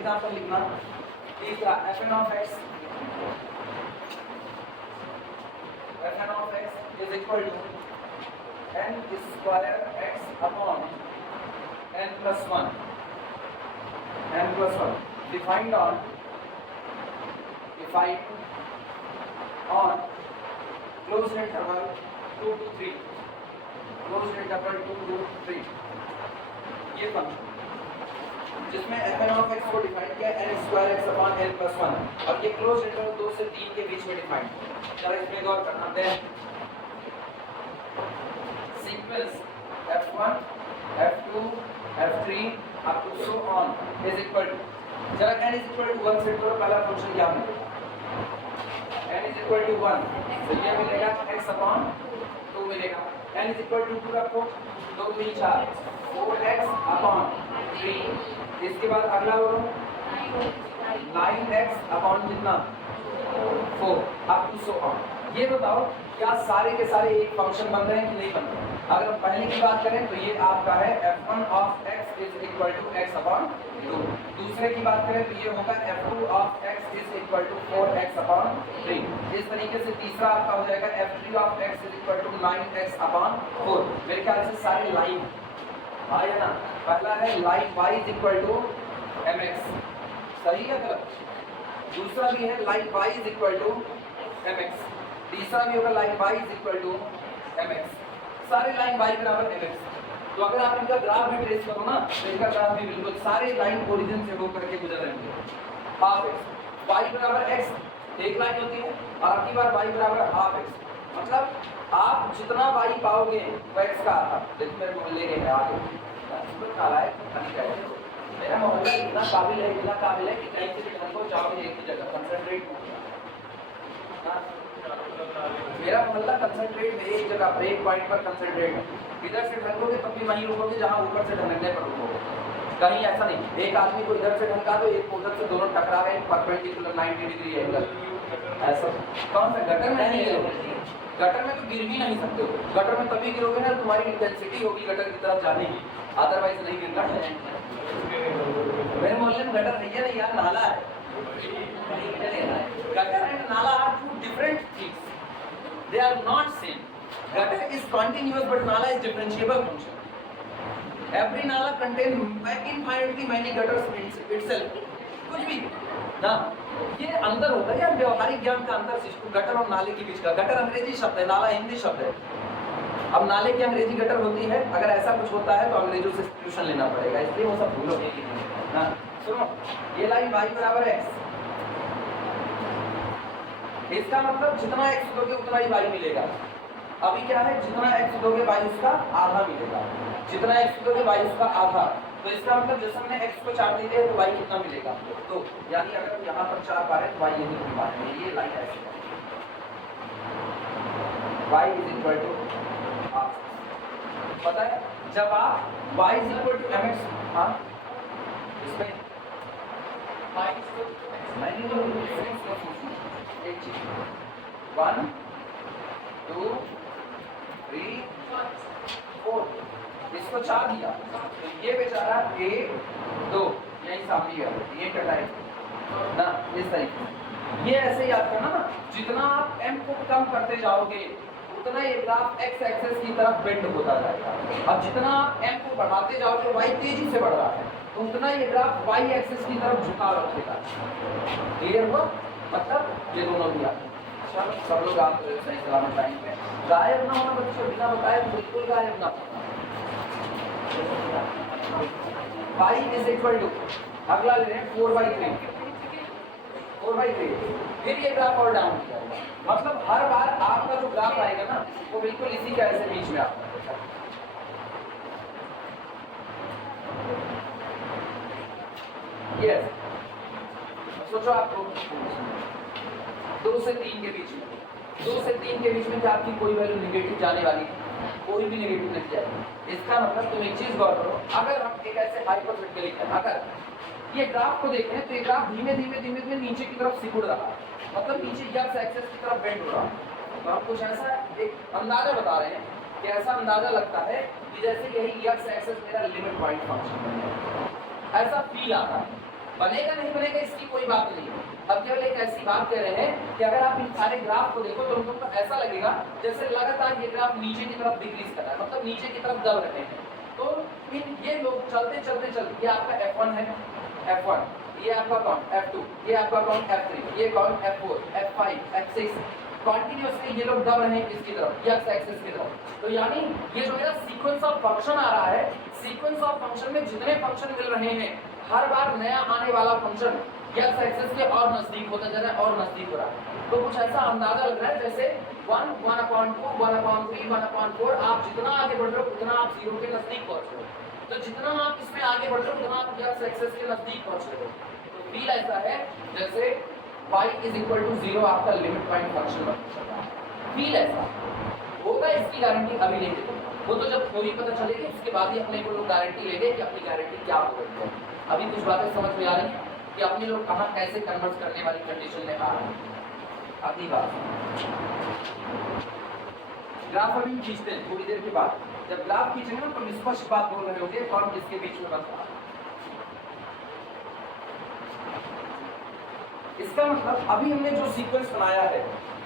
Example लिखना। तीसरा fn of x is equal to n square x upon n plus 1 defined on closed interval 2 to 3 ये function जिसमें fn of x को define किया n square x upon n plus 1। अब ये close interval 2 से 3 के बीच में डिफाइन। चलो इसमें गौर करना है। Sequence f1 f2 f3 up to so on is equal to, जरा n is equal to 1 set करो, पहला फंक्शन क्या मिलेगा? n is equal to 1 तो ये मिलेगा x अपॉन 2 मिलेगा। n is equal to 2 रखो, 2 3 4 4x अपॉन 3। इसके बाद अगला बोलो 9x अपॉन कितना 4 अप टू सो ऑन। ये बताओ क्या सारे के सारे एक फंक्शन बन रहे हैं कि नहीं बन रहे हैं? अगर हम पहले की बात करें तो ये आपका है f1 of x is equal to x upon 2। दूसरे की बात करें तो ये होगा f2 of x is equal to 4x upon 3। इस तरीके से तीसरा आपका हो जाएगा f3 of x is equal to 9x upon 4। मेरे ख्याल से सारे लाइन आया ना। पहला है line y is equal to mx, सही है गलत? दूसरा भी है line y is equal to mx, तीसरा भी होगा line y is equal to mx। सारे लाइन y बराबर mx। तो अगर आप इनका ग्राफ भी ट्रेस करो ना तो इनका ग्राफ भी बिल्कुल सारे लाइन ओरिजिन से होकर के गुजर रहे हैं। हाफ x y बराबर x एक लाइन होती है और आपकी बार y बराबर हाफ x, मतलब आप जितना y पाओगे वो x का आधा। देखो मेरे मोहल्ले के है आगे काला है, मेरा मोहल्ला इतना काबिल है कि कहीं से भी ढंग को जाओगे एक ही जगह कंसंट्रेट। मेरा मोहल्ला कंसंट्रेट में एक जगह ब्रेक पॉइंट पर कंसंट्रेट है। इधर से ढंगोगे तब भी वहीं रुकोगे जहाँ ऊपर से ढंगने पर रुकोगे। कहीं ऐसा नहीं एक आदमी को इधर से ढंका दो, एक उधर से, दोनों टकरा रहे हैं परपेंडिकुलर 90 डिग्री एंगल। ऐसा कौन सा गटर में नहीं गिरोगे? गटर में तो गिर भी नहीं सकते हो। गटर में तभी गिरोगे ना तुम्हारी इंटेंसिटी होगी गटर की तरफ जाने की, अदरवाइज नहीं गिरना है। मेरे मोहल्ले में गटर नहीं है नहीं यार, नाला है। गटर एंड नाला are two different things, they are not same. Gutter is continuous but नाला इज डिफरेंशिएबल फंक्शन। एवरी नाला contain infinitely many gutters itself. कुछ भी ना ये अंदर होता है यार, व्यवहारिक ज्ञान का अंतर सिस्टम गटर और नाले के बीच का। गटर अंग्रेजी शब्द है, नाला हिंदी शब्द है। अब नाले की अंग्रेजी गटर होती है, अगर ऐसा कुछ होता है तो अंग्रेजों से सब्स्टिट्यूशन लेना पड़ेगा, इसलिए वो सब भूलो ना। सुनो ये लाइन y बराबर x, इसका मतलब जितना x दोगे उतना ही y मिलेगा। अभी क्या है, जितना x दोगे y उसका आधा मिलेगा, जितना x दोगे y उसका आधा। तो इसका मतलब जैसे हमने x को 4 दे दिया तो y कितना मिलेगा? तो यानी अगर हम यहाँ पर 4 पा रहे हैं तो y यही की बात है। ये लाइन ऐसे y is equal to half. पता है जब आप y is equal to mx, हाँ इसमें y इज इक्वल टू मैंने जो एक चीज 1 2 3 4 इसको 4 दिया तो ये बेचारा 1 2 यही सामने है, ये कटाई ना इस तरीके से। ये ऐसे याद करना ना, जितना आप m को कम करते जाओगे उतना ये ग्राफ x एक्सिस की तरफ बेंड होता जाएगा। अब जितना आप m को बढ़ाते जाओगे y तेजी से बढ़ रहा है तो उतना ये ग्राफ y एक्सिस की तरफ झुकाव रखेगा। क्लियर हुआ? मतलब ये दोनों भी आते हैं। सब लोग आप सही सलामत टाइम पे गायब ना होना बच्चों, बिना बताए बिल्कुल गायब ना होना। y इज इक्वल टू अगला ले रहे हैं 4/3 फिर ये ग्राफ और डाउन किया जाएगा। मतलब हर बार आपका जो ग्राफ आएगा ना वो बिल्कुल इसी का ऐसे बीच में आता है। यस सोचो आप 2 से 3 के बीच में, 2 से 3 के बीच में क्या आपकी कोई वैल्यू नेगेटिव जाने वाली है? कोई भी नेगेटिव नहीं जाएगी। इसका मतलब तुम एक चीज गौर करो, अगर हम एक ऐसे हाइपोथेटिकली अगर ये ग्राफ को देखें तो ये ग्राफ धीमे धीमे नीचे की तरफ सिकुड़ रहा है, मतलब नीचे x एक्सिस की तरफ बेंड हो रहा है। तो हम कुछ ऐसा एक अंदाजा बता रहे हैं कि ऐसा अंदाजा लगता है कि जैसे यही x एक्सिस मेरा लिमिट पॉइंट फंक्शन है, ऐसा फील आता है। बनेगा नहीं बनेगा इसकी कोई बात नहीं है। अब केवल एक ऐसी बात कह रहे हैं कि अगर आप इन सारे ग्राफ को देखो तो तुमको ऐसा लगेगा जैसे लगातार ये ग्राफ नीचे की तरफ डिक्रीज कर रहा है, मतलब नीचे की तरफ दब रहे हैं। तो इन ये लोग चलते चलते चलते, ये आपका F1 है, F1, ये आपका कौन F2, ये आपका कौन F3, ये कौन F4, F5, F6, कॉन्टिन्यूसली ये लोग दब रहे हैं किसकी तरफ, एक्स एक्सिस की तरफ। तो यानी ये जो मेरा सीक्वेंस ऑफ फंक्शन आ रहा है, सीक्वेंस ऑफ फंक्शन में जितने फंक्शन मिल रहे हैं, हर बार नया आने वाला फंक्शन एक्स एक्सिस के और नजदीक होता जा रहा है और नजदीक हो रहा है। तो कुछ ऐसा अंदाजा लग रहा है जैसे 1, 1/2, 1/3, 1/4, आप जितना आगे बढ़ रहे हो उतना आप 0 के नजदीक पहुंच रहे हो। तो जितना आप इसमें आगे बढ़ रहे हो उतना आप एक्स एक्सिस के नजदीक पहुंच रहे हो। तो फील ऐसा है जैसे y = 0 आपका लिमिट पॉइंट फंक्शन बन रहा है। फील ऐसा होगा, इसकी गारंटी अभी नहीं देते, वो तो जब थ्योरी पता चलेगी उसके बाद ही अपने को लोग गारंटी लेंगे कि अपनी गारंटी क्या हो रही है। अभी कुछ बातें समझ में आ रही है कि अपने लोग कहाँ कैसे कन्वर्ट करने वाली कंडीशन में आ रहे हैं। अगली बात, ग्राफ अभी खींचते हैं थोड़ी देर के बाद। जब ग्राफ खींचेंगे ना तो स्पष्ट बात बोल रहे होंगे फॉर्म जिसके बीच में बन रहा है। इसका मतलब अभी हमने जो सीक्वेंस बनाया है,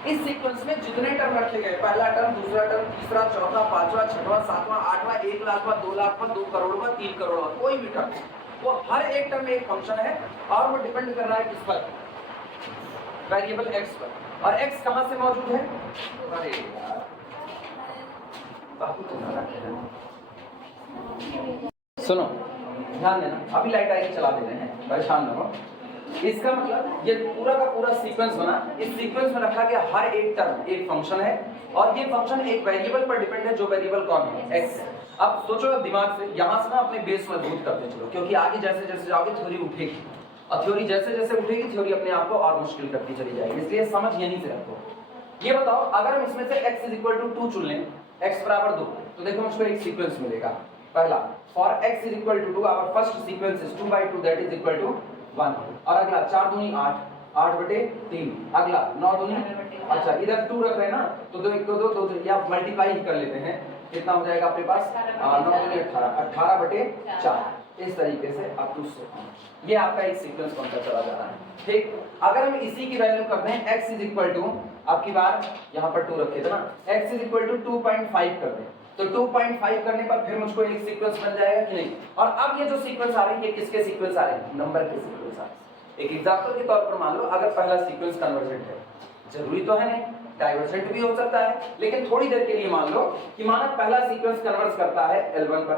इस सीक्वेंस में जितने टर्म रखे गए, पहला टर्म, दूसरा टर्म, तीसरा, चौथा, पांचवा, छठवां, सातवां, आठवां, 1 लाखवां, 2 लाखवां, 2 करोड़वां, 3 करोड़वां, कोई भी टर्म, वो हर एक टर्म में एक फंक्शन है और वो डिपेंड कर रहा है किस पर, वेरिएबल x पर। और x कहां से मौजूद है, अरे यार सुनो ध्यान देना, अभी लाइट आएगी चला दे रहे हैं, परेशान ना हो। इसका मतलब ये पूरा का पूरा सीक्वेंस बना, इस सीक्वेंस में रखा गया हर एक टर्म एक फंक्शन है और ये फंक्शन एक वेरिएबल पर डिपेंड है, जो वेरिएबल कौन है, x। अब सोचो दिमाग से, यहाँ से ना अपने बेस मजबूत करते चलो, क्योंकि आगे जैसे जैसे जाओगे थ्योरी उठेगी और थ्योरी जैसे जैसे उठेगी थ्योरी अपने आप को और मुश्किल करती चली जाएगी, इसलिए समझ यहीं से रखो। ये बताओ अगर हम इसमें से x = 2 चुन लें, x = 2, तो देखो मुझको एक सीक्वेंस मिलेगा। पहला for x = 2 our first sequence is 2/2 that is equal to 1। और अगला 4 दूनी 8, 8/3। अगला 9 दूनी, अच्छा इधर 2 रख रहे हैं ना, तो 2 1 2 2 2 या मल्टीप्लाई ही कर लेते हैं, कितना हो जाएगा अपने पास 9 दूनी 18, 18/4। इस तरीके से अब दूसरे, ये आपका एक सीक्वेंस बनता चला जा रहा है। ठीक, अगर हम इसी की वैल्यू करते हैं x = आपकी बार यहाँ पर 2 रखे थे ना, x = 2.5 कर दें, तो 2.5 करने पर फिर मुझको एक सीक्वेंस बन जाएगा कि नहीं। और अब ये जो सीक्वेंस आ रही है ये किसके सीक्वेंस आ रहे हैं, नंबर के सीक्वेंस आ रहे हैं। एक एग्जांपल के तौर पर मान लो अगर पहला सीक्वेंस कन्वर्जेंट है, जरूरी तो है नहीं, डाइवर्जेंट भी हो सकता है, लेकिन थोड़ी देर के लिए मान लो कि माना पहला सीक्वेंस कन्वर्ज करता है L1 पर,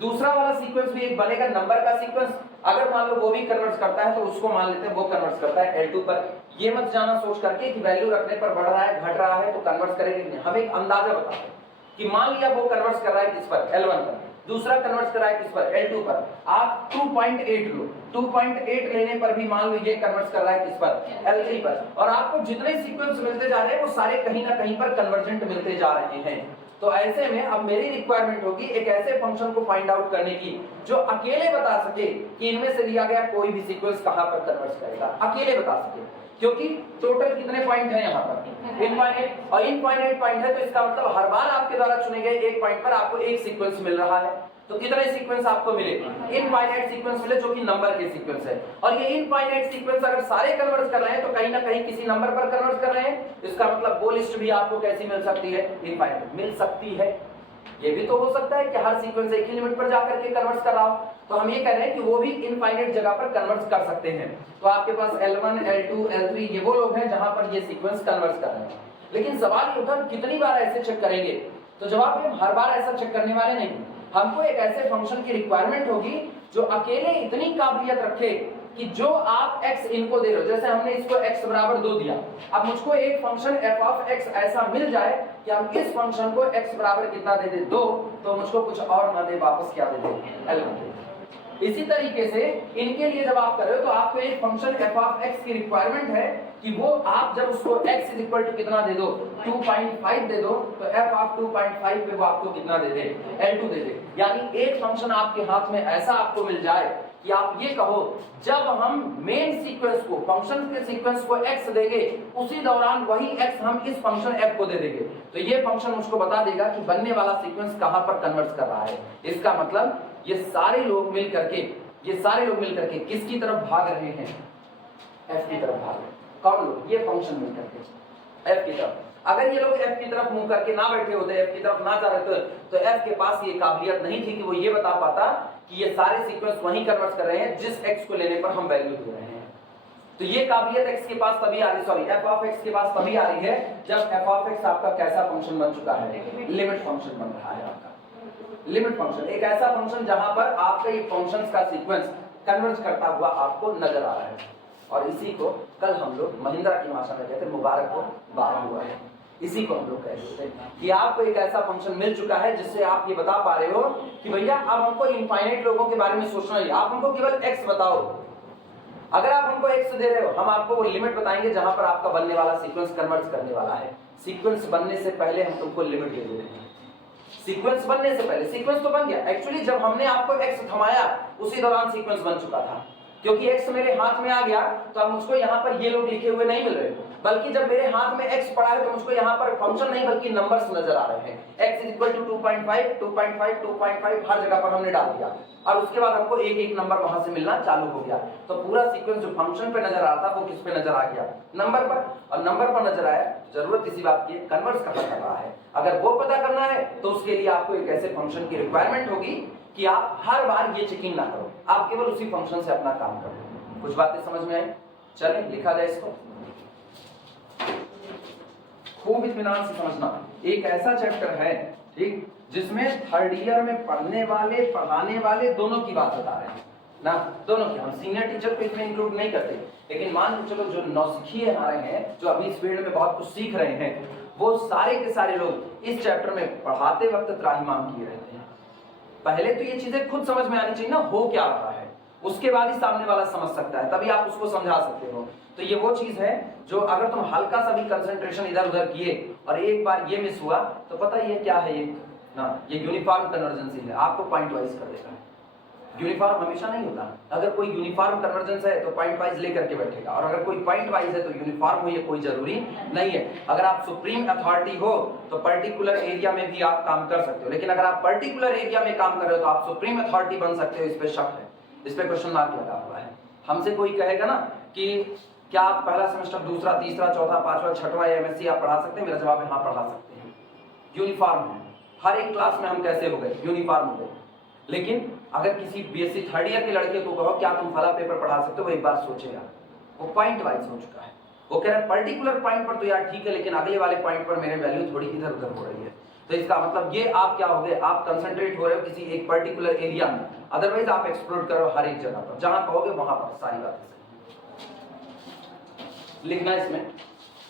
दूसरा वाला सीक्वेंस भी एक बनेगा नंबर का सीक्वेंस, अगर मान लो वो भी कन्वर्ज करता है तो उसको मान लेते हैं वो कन्वर्ज करता है L2 पर। ये मत जाना सोच करके कि वैल्यू रखने पर बढ़ रहा है घट रहा है तो कन्वर्ज करेंगे नहीं, हम एक अंदाजा बताते हैं कि मान लिया वो कन्वर्ट कर रहा है किस पर, L1 पर, दूसरा कन्वर्ट कर रहा है किस पर, L2 पर। आप 2.8 लो, 2.8 लेने पर भी मान लो ये कन्वर्ट कर रहा है किस पर, L3 पर। और आपको जितने सीक्वेंस मिलते जा रहे हैं वो सारे कहीं ना कहीं पर कन्वर्जेंट मिलते जा रहे हैं। तो ऐसे में अब मेरी रिक्वायरमेंट होगी एक ऐसे फंक्शन को फाइंड आउट करने की जो अकेले बता सके कि इनमें से दिया गया कोई भी सीक्वेंस कहां पर कन्वर्ट करेगा, अकेले बता सके, क्योंकि टोटल कितने पॉइंट हैं यहाँ पर, इनफाइनाइट, और इनफाइनाइट पॉइंट है तो इसका मतलब हर बार आपके द्वारा चुने गए एक पॉइंट पर आपको एक सीक्वेंस मिल रहा है। तो कितने सीक्वेंस आपको मिले, इनफाइनाइट सीक्वेंस मिले जो कि नंबर के सीक्वेंस है। और ये इनफाइनाइट सीक्वेंस अगर सारे कन्वर्ट कर रहे हैं तो कहीं ना कहीं किसी नंबर पर कन्वर्ट कर रहे हैं, इसका मतलब वो लिस्ट भी आपको कैसी मिल सकती है, इनफाइनाइट मिल सकती है। ये भी तो हो सकता है कि हर सीक्वेंस एक ही लिमिट पर जाकर के कन्वर्ट कर रहा हो, तो हम ये कह रहे हैं कि वो भी इनफाइनाइट जगह पर कन्वर्ट कर सकते हैं। तो आपके पास L1, L2, L3 ये वो लोग हैं जहां पर ये सीक्वेंस कन्वर्ट कर रहे हैं। लेकिन सवाल ये होता है कितनी बार ऐसे चेक करेंगे, तो जवाब है हम हर बार ऐसा चेक करने वाले नहीं, हमको एक ऐसे फंक्शन की रिक्वायरमेंट होगी जो अकेले इतनी काबिलियत रखे कि जो आप x इनको दे रहे हो, जैसे हमने इसको x = 2 दिया, अब मुझको एक फंक्शन f(x) ऐसा मिल जाए कि हम इस फंक्शन को x बराबर कितना दे दे 2, तो मुझको कुछ और ना दे, वापस क्या दे दे, L1 दे। इसी तरीके से इनके लिए जब आप कर रहे हो तो आपको एक फंक्शन f(x) की रिक्वायरमेंट है कि वो आप जब उसको x = कितना दे दो, 2.5 दे दो, तो f(2.5) पे वो आपको कितना दे दे, L2 दे दे। यानी एक फंक्शन आपके हाथ में ऐसा आपको मिल जाए कि आप ये कहो जब हम मेन सीक्वेंस को, फंक्शन के सीक्वेंस को x देंगे उसी दौरान वही x हम इस फंक्शन f को दे देंगे, तो ये फंक्शन मुझको बता देगा कि बनने वाला सीक्वेंस कहां पर कन्वर्ट कर रहा है। इसका मतलब ये सारे लोग मिल करके ये सारे लोग मिलकर के किसकी तरफ भाग रहे हैं? एफ की तरफ भाग रहे हैं। कौन लोग? ये फंक्शन मिलकर के एफ की तरफ। अगर ये लोग एफ की तरफ मुंह करके ना बैठे होते, एफ की तरफ ना जा रहे तो एफ के पास ये काबिलियत नहीं थी कि वो ये बता पाता कि ये सारे सीक्वेंस वहीं कन्वर्ट कर रहे हैं जिस एक्स को लेने पर हम वैल्यू दे रहे हैं। तो ये काबिलियत एक्स के पास तभी आ रही, सॉरी एफ ऑफ एक्स के पास तभी आ रही है जब एफ ऑफ एक्स आपका कैसा फंक्शन बन चुका है? लिमिट फंक्शन बन रहा है आपका। लिमिट फंक्शन एक ऐसा फंक्शन जहां पर आपका ये फंक्शंस का सीक्वेंस कन्वर्ज करता हुआ आपको नजर आ रहा है। और इसी को कल हम लोग महिंद्रा की भाषा में कहते हैं मुबारक को बार हुआ है। इसी को हम लोग कहते हैं कि आपको एक ऐसा फंक्शन मिल चुका है जिससे आप ये बता पा रहे हो कि भैया अब हमको इनफाइनाइट लोगों के बारे में सोचना है, आप हमको केवल एक्स बताओ। अगर आप हमको एक्स दे रहे हो, हम आपको वो लिमिट बताएंगे जहां पर आपका बनने वाला सीक्वेंस कन्वर्ट करने वाला है। सीक्वेंस बनने से पहले हम तुमको लिमिट दे देते हैं। सीक्वेंस बनने से पहले, सीक्वेंस तो बन गया, एक्चुअली जब हमने आपको एक्स थमाया उसी दौरान सीक्वेंस बन चुका था, क्योंकि एक्स मेरे हाथ में आ गया तो अब मुझको यहाँ पर ये लोग लिखे हुए नहीं मिल रहे, बल्कि जब मेरे हाथ में एक्स पड़ा है तो मुझको यहाँ पर फंक्शन नहीं बल्कि नंबर्स नजर आ रहे हैं। x इज इक्वल टू 2.5, 2.5, 2.5 हर जगह पर हमने डाल दिया और उसके बाद हमको एक एक नंबर वहां से मिलना चालू हो गया। तो पूरा सीक्वेंस जो फंक्शन पे नजर आ रहा था वो किस पे नजर आ गया? नंबर पर। और नंबर पर नजर आया, जरूरत इसी बात की कन्वर्स कहाँ कर रहा है। अगर वो पता करना है तो उसके लिए आपको एक ऐसे फंक्शन की रिक्वायरमेंट होगी कि आप हर बार ये चेकिंग ना करो, आप केवल उसी फंक्शन से अपना काम करो। कुछ बातें समझ में आई? चलें लिखा जाए इसको, खूब इत्मीनान से समझना। एक ऐसा चैप्टर है, ठीक, जिसमें थर्ड ईयर में पढ़ने वाले पढ़ाने वाले दोनों की बात बता रहे हैं ना, दोनों की। हम सीनियर टीचर को इसमें इंक्लूड नहीं करते, लेकिन मान लो चलो जो नौसिखिए हमारे हैं, जो अभी इस फील्ड में बहुत कुछ सीख रहे हैं, वो सारे के सारे लोग इस चैप्टर में पढ़ाते वक्त त्राहिमाम किए रहते हैं। पहले तो ये चीजें खुद समझ में आनी चाहिए ना, हो क्या रहा है, उसके बाद ही सामने वाला समझ सकता है, तभी आप उसको समझा सकते हो। तो ये वो चीज है जो अगर तुम हल्का सा भी कंसंट्रेशन इधर उधर किए और एक बार ये मिस हुआ तो पता ये क्या है, ये ना, ये यूनिफॉर्म कन्वर्जेंस है, आपको पॉइंट वाइज कर देगा। यूनिफॉर्म हमेशा नहीं होता, अगर कोई यूनिफॉर्म कन्वर्जेंस है तो पॉइंट वाइज लेकर के बैठेगा, और अगर कोई पॉइंट वाइज है तो यूनिफॉर्म हो, ये कोई जरूरी नहीं है। अगर आप सुप्रीम अथॉरिटी हो तो पर्टिकुलर एरिया में भी आप काम कर सकते हो, लेकिन अगर आप पर्टिकुलर एरिया में काम कर रहे हो तो आप सुप्रीम अथॉरिटी बन सकते हो, इस पे शक है, इस पे क्वेश्चन मार्क लगा हुआ है। हमसे कोई कहेगा ना कि क्या आप पहला सेमेस्टर, दूसरा, तीसरा, चौथा, पांचवा, छठवां एमएससी आप पढ़ा सकते हैं? मेरा जवाब है हाँ पढ़ा सकते हैं। यूनिफॉर्म है, हर एक क्लास में हम कैसे हो गए? यूनिफॉर्म हो गए। लेकिन अगर किसी बीएससी थर्ड ईयर के लड़के को कहो क्या तुम फला पेपर पढ़ा सकते हो, वो एक बार सोचेगा, वो पॉइंट वाइज हो चुका है, वो कह रहा है पर्टिकुलर पॉइंट पर तो यार ठीक है, लेकिन अगले वाले पॉइंट पर मेरे वैल्यू थोड़ी इधर उधर हो रही है। तो इसका मतलब ये आप क्या हो गए, आप कंसंट्रेट हो रहे हो किसी एक पर्टिकुलर एरिया में, अदरवाइज आप एक्सप्लोर करो हर एक जगह पर, जहां कहोगे वहां पर सारी बातें लिखना इसमें।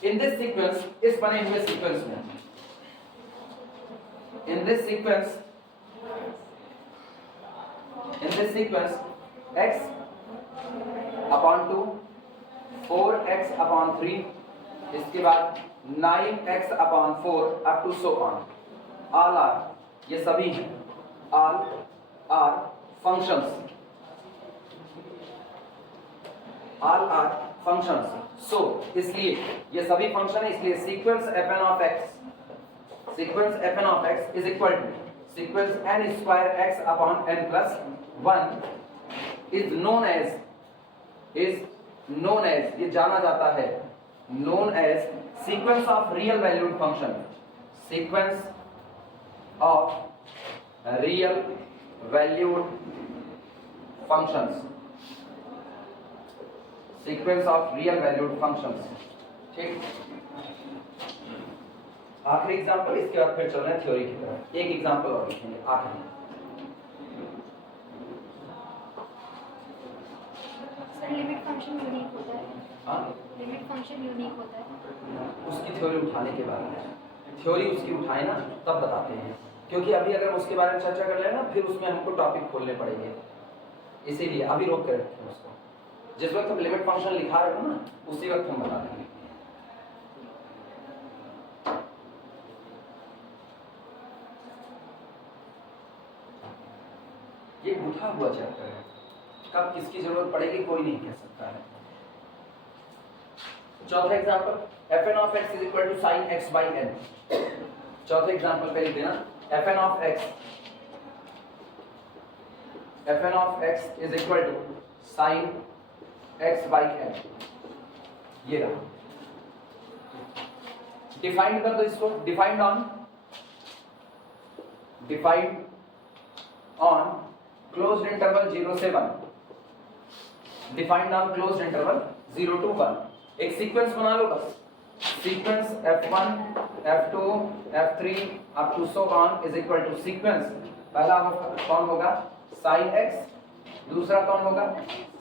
इन दिस सीक्वेंस, इस बने हुए सीक्वेंस में, in this sequence x upon 2, 4x upon 3, इसके बाद 9x upon 4 up to so on, all are, ये सभी हैं, all are functions, all are functions। so इसलिए ये सभी फंक्शन है, इसलिए sequence fn of x, sequence fn of x is equal to sequence n square x upon n plus 1 is known as, ये जाना जाता है, known as sequence of real valued function, sequence of real valued functions, sequence of real valued functions। ठीक, आखिरी example, इसके बाद फिर चल रहे हैं थ्योरी की तरफ। एक एग्जांपल और लिखेंगे आखिरी। सर लिमिट फंक्शन यूनिक होता है। हाँ, लिमिट फंक्शन यूनिक होता है। उसकी थ्योरी उठाने के बाद में, थ्योरी उसकी उठाए ना तब बताते हैं, क्योंकि अभी अगर हम उसके बारे में चर्चा कर लेना फिर उसमें हमको टॉपिक खोलने पड़ेंगे, इसीलिए अभी रोक कर रखें उसको। जिस वक्त हम लिमिट फंक्शन लिखा रहे हो ना उसी वक्त हम बता देंगे। ये उठा हुआ चैप्टर है, कब किसकी जरूरत पड़ेगी कोई नहीं कह सकता है। चौथा example, fn of x is equal to sin x by n। चौथे एग्जांपल पे लिख देना fn of x fn of x is equal to sine x by n, ये रहा। डिफाइंड कर दो इसको, डिफाइंड ऑन क्लोज्ड इंटरवल 0 से 1, defined on closed interval 0 to 1। एक सीक्वेंस बना लो बस, sequence f1 f2 f3 up to so on is equal to sequence, पहला कौन होगा sin x, दूसरा कौन होगा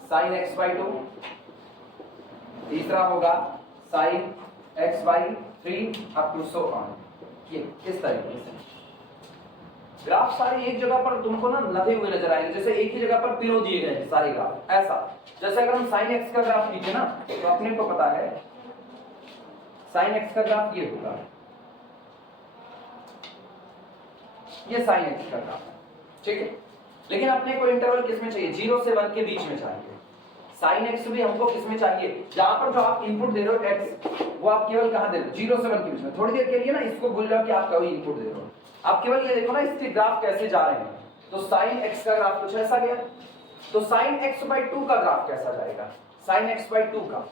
sin x by 2, तीसरा होगा sin x by 3 up to so on. ये इस तरीके से ग्राफ सारे एक जगह पर तुमको ना लदे हुए नजर आएंगे, जैसे एक ही जगह पर पिरो दिए गए हैं सारे ग्राफ। ऐसा जैसे अगर हम sin x का ग्राफ खींचे ना तो अपने को पता है sin x का ग्राफ ये होगा, ये sin x का ग्राफ है, ठीक है। लेकिन अपने को इंटरवल किस में चाहिए, 0 से 1 के बीच में चाहिए। sin x भी हमको किस में चाहिए, जहां पर जो आप इनपुट दे रहे हो x, वो आप केवल कहां दे रहे हो, 0 से 1 के बीच में। थोड़ी देर के लिए ना इसको भूल जाओ कि आप कोई इनपुट दे रहे हो, आप केवल ये देखो ना इसके ग्राफ कैसे जा रहे हैं। तो sin x का ग्राफ कुछ ऐसा गया, तो sin x by 2 का ग्राफ कैसा जाएगा, sin x by 2 का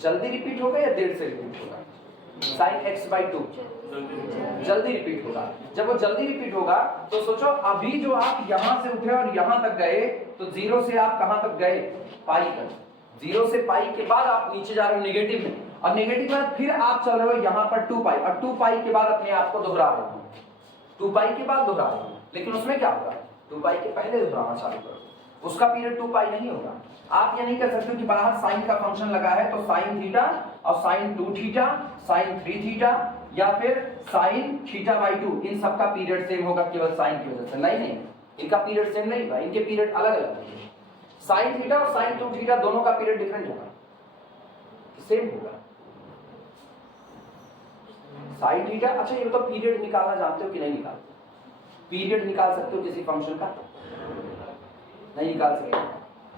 जल्दी रिपीट होगा या देर से रिपीट होगा, sin x by 2 जल्दी रिपीट होगा। जब वो जल्दी रिपीट होगा तो सोचो अभी जो आप यहां से उठे और यहां तक गए, तो 0 से आप कहां तक गए, पाई तक। 0 से पाई के बाद आप नीचे जा रहे हो नेगेटिव में, और नेगेटिव के बाद फिर आप चल रहे हो यहां पर 2 पाई, और 2 पाई के बाद अपने आप को दोहरा रहे हो, 2 पाई के बाद दोहरा रहे हो। लेकिन उसमें क्या होगा, 2 पाई के पहले दोहराना चालू करो, उसका पीरियड 2 पाई नहीं होगा। आप ये नहीं कर सकते कि बाहर साइन का फंक्शन लगा है तो साइन थीटा और साइन 2 थीटा, साइन 3 थीटा या फिर साइन थीटा बाई 2, इन सब का पीरियड सेम होगा केवल साइन की वजह से। नहीं, इनका पीरियड सेम नहीं होगा, इनके पीरियड अलग अलग होंगे। साइन थीटा और साइन 2 थीटा दोनों का पीरियड डिफरेंट होगा, सेम होगा साइन थीटा। अच्छा ये तो पीरियड निकालना जानते हो कि नहीं निकालते, पीरियड निकाल सकते हो किसी फंक्शन का, नहीं निकाल सकते,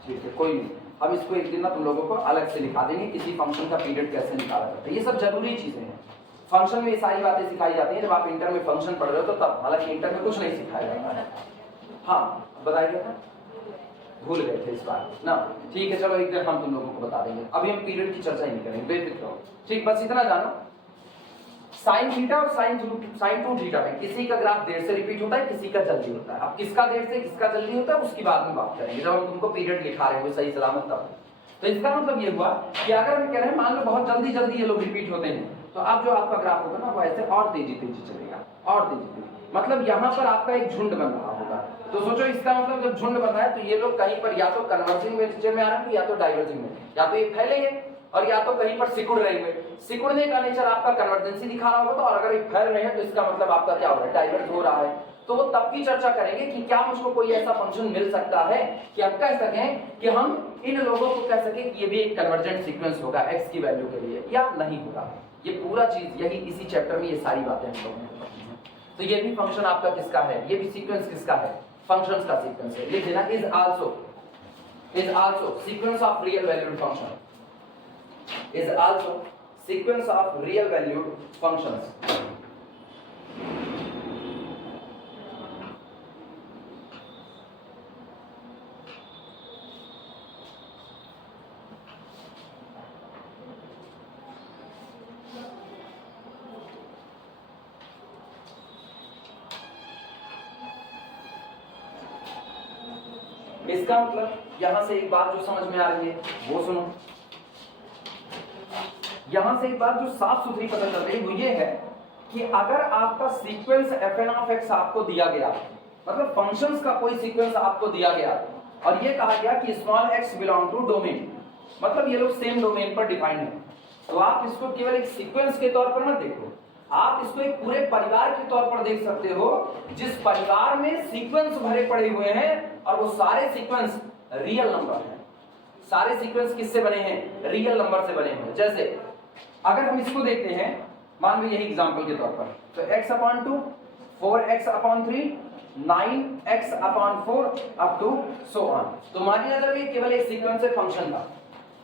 ठीक है कोई नहीं। अब इसको एक दिन ना तुम लोगों को अलग से लिखा देंगे किसी फंक्शन का पीरियड कैसे निकाला जाता है। ये सब जरूरी चीजें हैं, फंक्शन में ये सारी बातें सिखाई जाती हैं जब आप इंटर में फंक्शन पढ़ रहे हो तो तब, हालांकि इंटर में कुछ नहीं सिखाया जाता है। हाँ बताइए था, भूल गए थे इस बार ना, ठीक है चलो एक दिन हम तुम लोगों को बता देंगे, अभी हम पीरियड की चर्चा ही नहीं करेंगे, बेफिक्र रहो, ठीक। बस इतना जानो, साइन थीटा और साइन 2 थीटा में किसी का ग्राफ देर से रिपीट होता है, किसी का जल्दी होता है। अब किसका देर से किसका जल्दी होता है उसकी बाद में बात करेंगे जब हम तुमको पीरियड लिखा रहे हो सही सलामत तब। तो इसका मतलब ये हुआ कि अगर हम कह रहे हैं मान लो बहुत जल्दी जल्दी ये लोग रिपीट होते हैं, तो अब जो आपका ग्राफ होगा ना वो ऐसे और तेजी तेजी चलेगा, और तेजी, मतलब यहाँ पर आपका एक झुंड बन रहा होगा। तो सोचो इसका मतलब जब झुंड बन रहा है तो ये लोग कहीं पर या तो कन्वर्जिंग में आ रहे हैं या तो डाइवर्जिंग में, या तो ये फैलेंगे और या तो कहीं पर सिकुड़ रहे हुए। सिकुड़ने का नेचर आपका कन्वर्जेंसी दिखा रहा होगा, तो और अगर ये फैल रहे हैं तो इसका मतलब आपका क्या हो रहा है, डाइवर्ज हो रहा है। तो वो तब की चर्चा करेंगे कि क्या मुझको कोई ऐसा फंक्शन मिल सकता है कि हम कह सकें कि हम इन लोगों को कह सकें कि ये भी एक कन्वर्जेंट सीक्वेंस होगा x की वैल्यू के लिए, या नहीं होगा। ये पूरा चीज यही इसी चैप्टर में ये सारी बातें हम लोगों ने पढ़ी हैं। तो ये भी फंक्शन आपका किसका है, ये भी सीक्वेंस किसका है, फंक्शंस का सीक्वेंस है। लिख देना is also sequence of real valued function, is also sequence of real valued functions. इसका मतलब यहां से एक बात जो समझ में आ रही है वो सुनो, यहां से एक बात जो साफ सुथरी पता चल रही है वो ये है कि अगर आपका सीक्वेंस fn of x आपको दिया गया, मतलब फंक्शंस का कोई सीक्वेंस आपको दिया गया और ये कहा गया कि small x belong to domain, मतलब ये लोग सेम डोमेन पर डिफाइंड है, तो आप इसको केवल एक सीक्वेंस के तौर पर मत देखो, आप इसको एक पूरे परिवार के तौर पर देख सकते हो, जिस परिवार में सीक्वेंस भरे पड़े हुए हैं और वो सारे सीक्वेंस रियल नंबर हैं। सारे सीक्वेंस किससे बने हैं, रियल नंबर से बने हुए हैं। जैसे अगर हम इसको देखते हैं, मान लो यही एग्जांपल के तौर पर, तो x/2 4x/3 9x/4 up to so on. तुम्हारी नजर में केवल एक सीक्वेंस है फंक्शन का,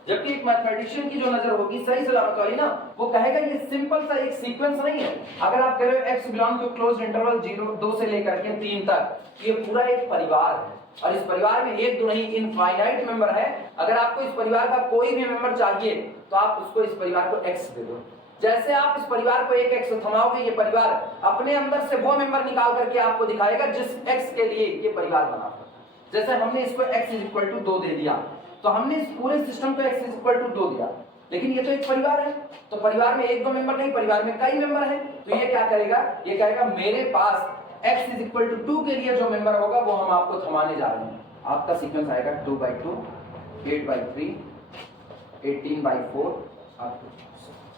जबकि एक मैथमेटिशियन की जो नजर होगी सही सलामत वाली ना, वो कहेगा ये सिंपल सा एक सीक्वेंस नहीं है। अगर आप कह रहे हो x belong to closed interval 2 से लेकर के 3 तक, ये पूरा एक परिवार है, और इस परिवार में एक दो नहीं इनफाइनाइट मेंबर है। अगर आपको इस परिवार का कोई भी मेंबर चाहिए तो आप उसको इस परिवार को x दे दो। जैसे आप इस परिवार को एक x थमाओगे, ये परिवार अपने अंदर से वो मेंबर निकाल करके आपको दिखाएगा जिस x के लिए ये परिवार बना था। जैसे हमने इसको x = 2 दे दिया, तो हमने इस पूरे सिस्टम को x = 2 दिया, लेकिन ये तो एक परिवार है, तो परिवार में एक दो मेंबर नहीं, परिवार में कई मेंबर हैं। तो ये क्या करेगा, ये कहेगा मेरे पास x = 2 के लिए जो मेंबर होगा वो हम आपको थमाने जा रहे हैं। आपका सीक्वेंस आएगा 2/2, 8/3, 18/4। आपको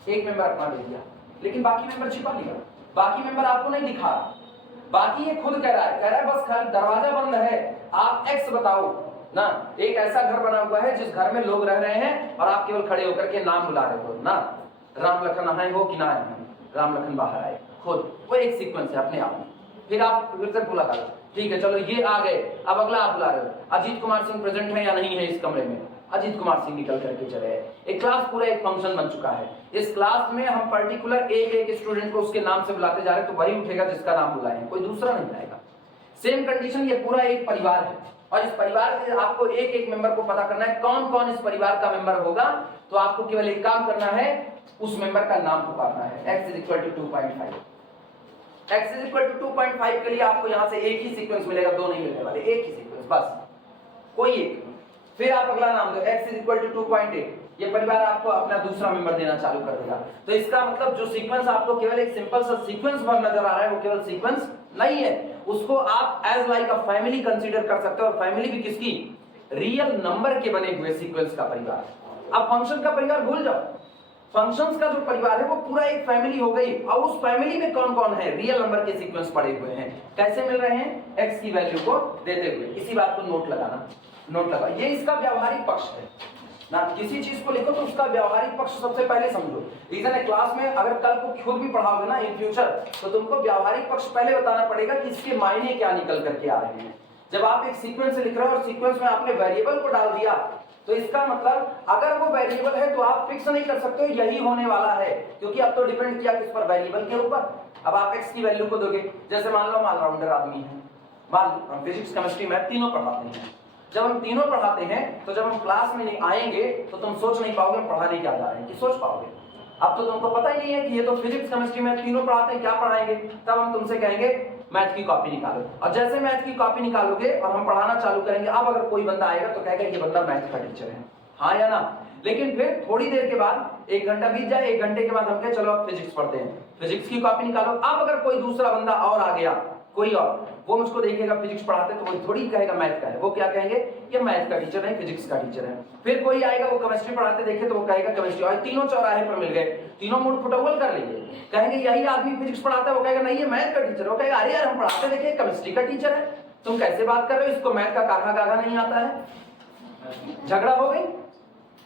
एक मेंबर अपना दे दिया, लेकिन बाकी मेंबर छिपा लिया, बाकी मेंबर आपको नहीं दिखा। बाकी ये खुद कह रहा है बस खाली दरवाजा बंद है, आप x बताओ ना। एक ऐसा घर बना हुआ है जिस घर में लोग रह रहे हैं और आप केवल खड़े होकर के नाम बुला रहे हो ना, राम लखन आए हो कि ना आए, राम लखन बाहर आए, खुद वो एक सीक्वेंस है अपने आप में। फिर आप फिर से बुला कर, ठीक है चलो ये आ गए, अब अगला आप बुला रहे हो, अजीत कुमार सिंह प्रेजेंट है या नहीं है इस कमरे में, अजीत कुमार सिंह निकल करके चले गए। एक क्लास पूरा एक फंक्शन बन चुका है। इस क्लास में हम पर्टिकुलर एक स्टूडेंट को उसके नाम से बुलाते जा रहे हैं, तो वही उठेगा जिसका नाम बुलाए, कोई दूसरा नहीं आएगा। सेम कंडीशन, ये पूरा एक परिवार है और इस परिवार के आपको एक एक मेंबर को पता करना है कौन कौन इस परिवार का मेंबर होगा। तो आपको केवल एक काम करना है, उस मेंबर का नाम पुकारना है। x = 2.5। x = 2.5 के लिए आपको यहां से एक ही सीक्वेंस मिलेगा, दो नहीं मिलने वाले, एक ही सीक्वेंस बस, कोई एक। फिर आप अगला नाम दो, x = 2.8। ये परिवार आपको अपना दूसरा मेंबर देना चालू कर देगा। तो इसका मतलब जो सीक्वेंस आपको केवल एक सिंपल सा सीक्वेंस भर नजर आ रहा है, वो केवल सीक्वेंस नहीं है, उसको आप as like a family consider कर सकते हो। और फैमिली भी किसकी, रियल नंबर के बने हुए सीक्वेंस का परिवार। अब फंक्शन का परिवार भूल जाओ, फंक्शंस का जो परिवार है वो पूरा एक फैमिली हो गई। और उस फैमिली में कौन कौन है, रियल नंबर के सीक्वेंस पड़े हुए हैं। कैसे मिल रहे हैं, x की वैल्यू को देते हुए। इसी बात को नोट लगाना, नोट लगा, ये इसका व्यावहारिक पक्ष है ना। किसी चीज को लिखो तो उसका व्यावहारिक पक्ष सबसे पहले समझो। रीजन है, क्लास में अगर कल को खुद भी पढ़ाओगे ना इन फ्यूचर, तो तुमको व्यावहारिक पक्ष पहले बताना पड़ेगा कि इसके मायने क्या निकल करके आ रहे हैं। जब आप एक सीक्वेंस लिख रहे हो और सीक्वेंस में आपने वेरिएबल को डाल दिया, तो इसका मतलब अगर वो वेरिएबल है तो आप फिक्स नहीं कर सकते यही होने वाला है, क्योंकि अब तो डिपेंड किया किस पर, वेरिएबल के ऊपर। अब आप x की वैल्यू को दोगे, जैसे मान लो ऑलराउंडर आदमी है, मान लो हम फिजिक्स केमिस्ट्री मैथ तीनों पढ़ाते हैं। जब हम तीनों पढ़ाते हैं तो जब हम क्लास में नहीं आएंगे तो तुम सोच नहीं पाओगे हम पढ़ाने क्या जा रहे हैं, कि सोच पाओगे। अब तो तुमको पता ही नहीं है कि ये तो फिजिक्स केमिस्ट्री मैथ तीनों पढ़ाते हैं, क्या पढ़ाएंगे। तब हम तुमसे कहेंगे मैथ की कॉपी निकालो, और जैसे मैथ की कॉपी निकालोगे और हम पढ़ाना चालू करेंगे, अब अगर कोई बंदा आएगा तो कहेगा ये बंदा मैथ का टीचर है, हाँ या ना। लेकिन फिर थोड़ी देर के बाद, एक घंटा बीत जाए, एक घंटे के बाद हम कहे चलो अब फिजिक्स पढ़ते हैं, फिजिक्स की कॉपी निकालो। अब अगर कोई दूसरा बंदा और आ गया, कोई और, वो मुझको देखेगा फिजिक्स पढ़ाते तो वो थोड़ी कहेगा मैथ का है, वो क्या कहेंगे, ये मैथ का टीचर है, फिजिक्स का टीचर है। फिर कोई आएगा वो केमिस्ट्री पढ़ाते देखे तो वो कहेगा केमिस्ट्री, और तीनों चौराहे पर मिल गए, तीनों मुड़ फुटबॉल कर लेंगे, कहेंगे यही आदमी फिजिक्स पढ़ाता है, वो कहेगा नहीं ये मैथ का टीचर है, वो कहेगा अरे यार हम पढ़ाते देखे केमिस्ट्री का टीचर है, तुम कैसे बात कर रहे हो, इसको मैथ का काका गागा नहीं आता है। झगड़ा हो गई,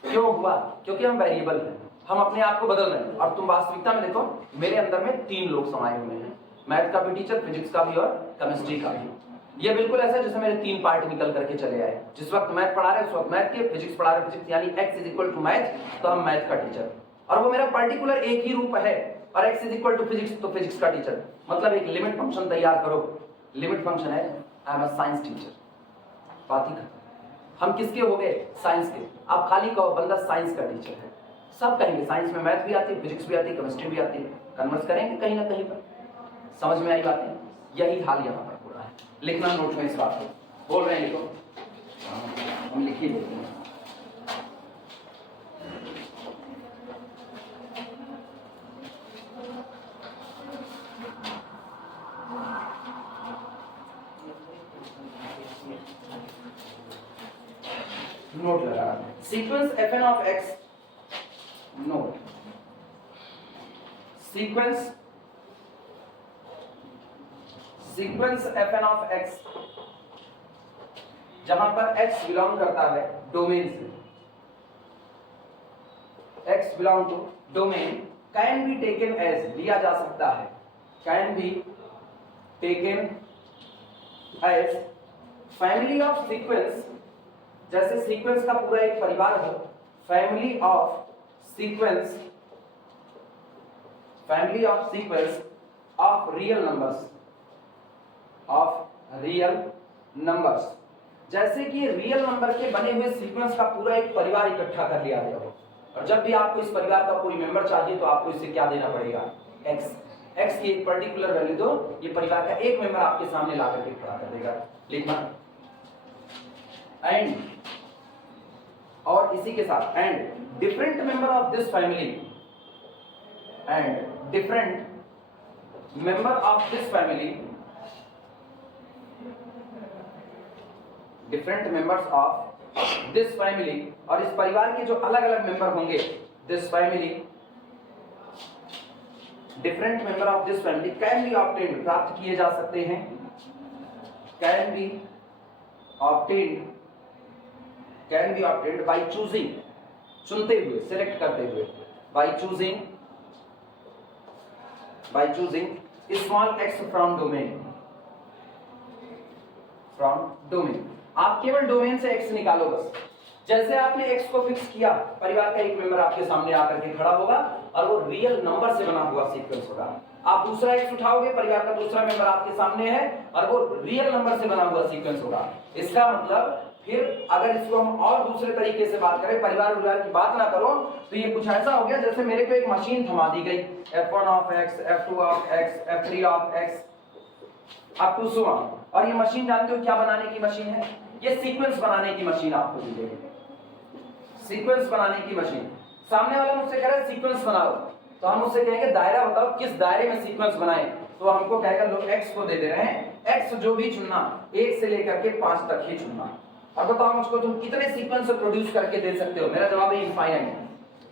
क्यों हुआ, क्योंकि हम वेरिएबल हैं, हम अपने आप को बदल रहे हैं। और तुम वास्तविकता में देखो, मेरे अंदर में 3 लोग समाये हुए हैं, मैथ का भी टीचर, फिजिक्स का भी और केमिस्ट्री का भी। ये बिल्कुल ऐसा जैसे मेरे 3 पार्ट निकल करके चले आए, जिस वक्त मैथ पढ़ा रहे उस वक्त मैथ के, फिजिक्स पढ़ा रहे फिजिक्स, यानी x = मैथ, तो हम मैथ का टीचर, और वो मेरा पर्टिकुलर एक ही रूप है। और x = फिजिक्स, तो फिजिक्स का टीचर। मतलब एक लिमिट फंक्शन तैयार करो, लिमिट फंक्शन है I am a science teacher, बात ही खत्म। हम किसके हो गए, साइंस के। आप खाली कहो बंदा साइंस का टीचर है, सब कहेंगे साइंस में मैथ भी आती है, फिजिक्स भी आती है, केमिस्ट्री भी आती है, कन्वर्स करेंगे कहीं ना कहीं पर। समझ में आई बातें, यही हाल यहाँ पर हो रहा है। लिखना नोट में इस बात को, बोल रहे हैं लिखो, हम लिख ही लेते हैं। नोट लगा sequence fn of x, note sequence fn of x, जहां पर x बिलोंग करता है डोमेन से, x belong to domain, can be taken as, लिया जा सकता है, can be taken as family of sequence, जैसे सीक्वेंस का पूरा एक परिवार हो, family of sequence of real numbers, जैसे कि रियल नंबर के बने हुए सीक्वेंस का पूरा एक परिवार इकट्ठा कर लिया गया हो, और जब भी आपको इस परिवार का कोई मेंबर चाहिए तो आपको इसे क्या देना पड़ेगा, x की एक पर्टिकुलर वैल्यू दो, ये परिवार का एक मेंबर आपके सामने ला करके खड़ा कर देगा। लिखना एंड, और इसी के साथ and different member of this family, and different member of this family, different members of this family, और इस परिवार के जो अलग अलग मेंबर होंगे, this family, different member of this family can be obtained, प्राप्त किए जा सकते हैं, can be obtained, can be obtained by choosing, चुनते हुए, सिलेक्ट करते हुए, by choosing small x from domain, from domain. आप केवल डोमेन से x निकालो बस। जैसे आपने x को फिक्स किया, परिवार का एक मेंबर आपके सामने आकर के खड़ा होगा और वो रियल नंबर से बना हुआ सीक्वेंस होगा। आप दूसरा x उठाओगे, परिवार का दूसरा मेंबर आपके सामने है और वो रियल नंबर से बना हुआ सीक्वेंस होगा। इसका मतलब फिर अगर इसको हम और दूसरे तरीके से बात करें, परिवार की बात ना करो, तो ये कुछ ऐसा हो गया जैसे मेरे को एक मशीन थमा दी गई, F1 of x, F2 of x, F3 of x up to so on, और ये मशीन जानते हो क्या बनाने की मशीन है, ये सीक्वेंस बनाने की मशीन आपको दी गई, सीक्वेंस बनाने की मशीन। सामने वाला मुझसे कह रहा है सीक्वेंस बनाओ, तो हम उससे कहेंगे दायरा बताओ किस दायरे में सीक्वेंस बनाएं, तो हमको कहेगा लो x को दे दे रहे हैं, x जो भी चुनना 1 से लेकर के 5 तक ही चुनना। अब बताओ मुझको तुम कितने सीक्वेंस प्रोड्यूस करके दे सकते हो? मेरा जवाब है इनफाइनाइट,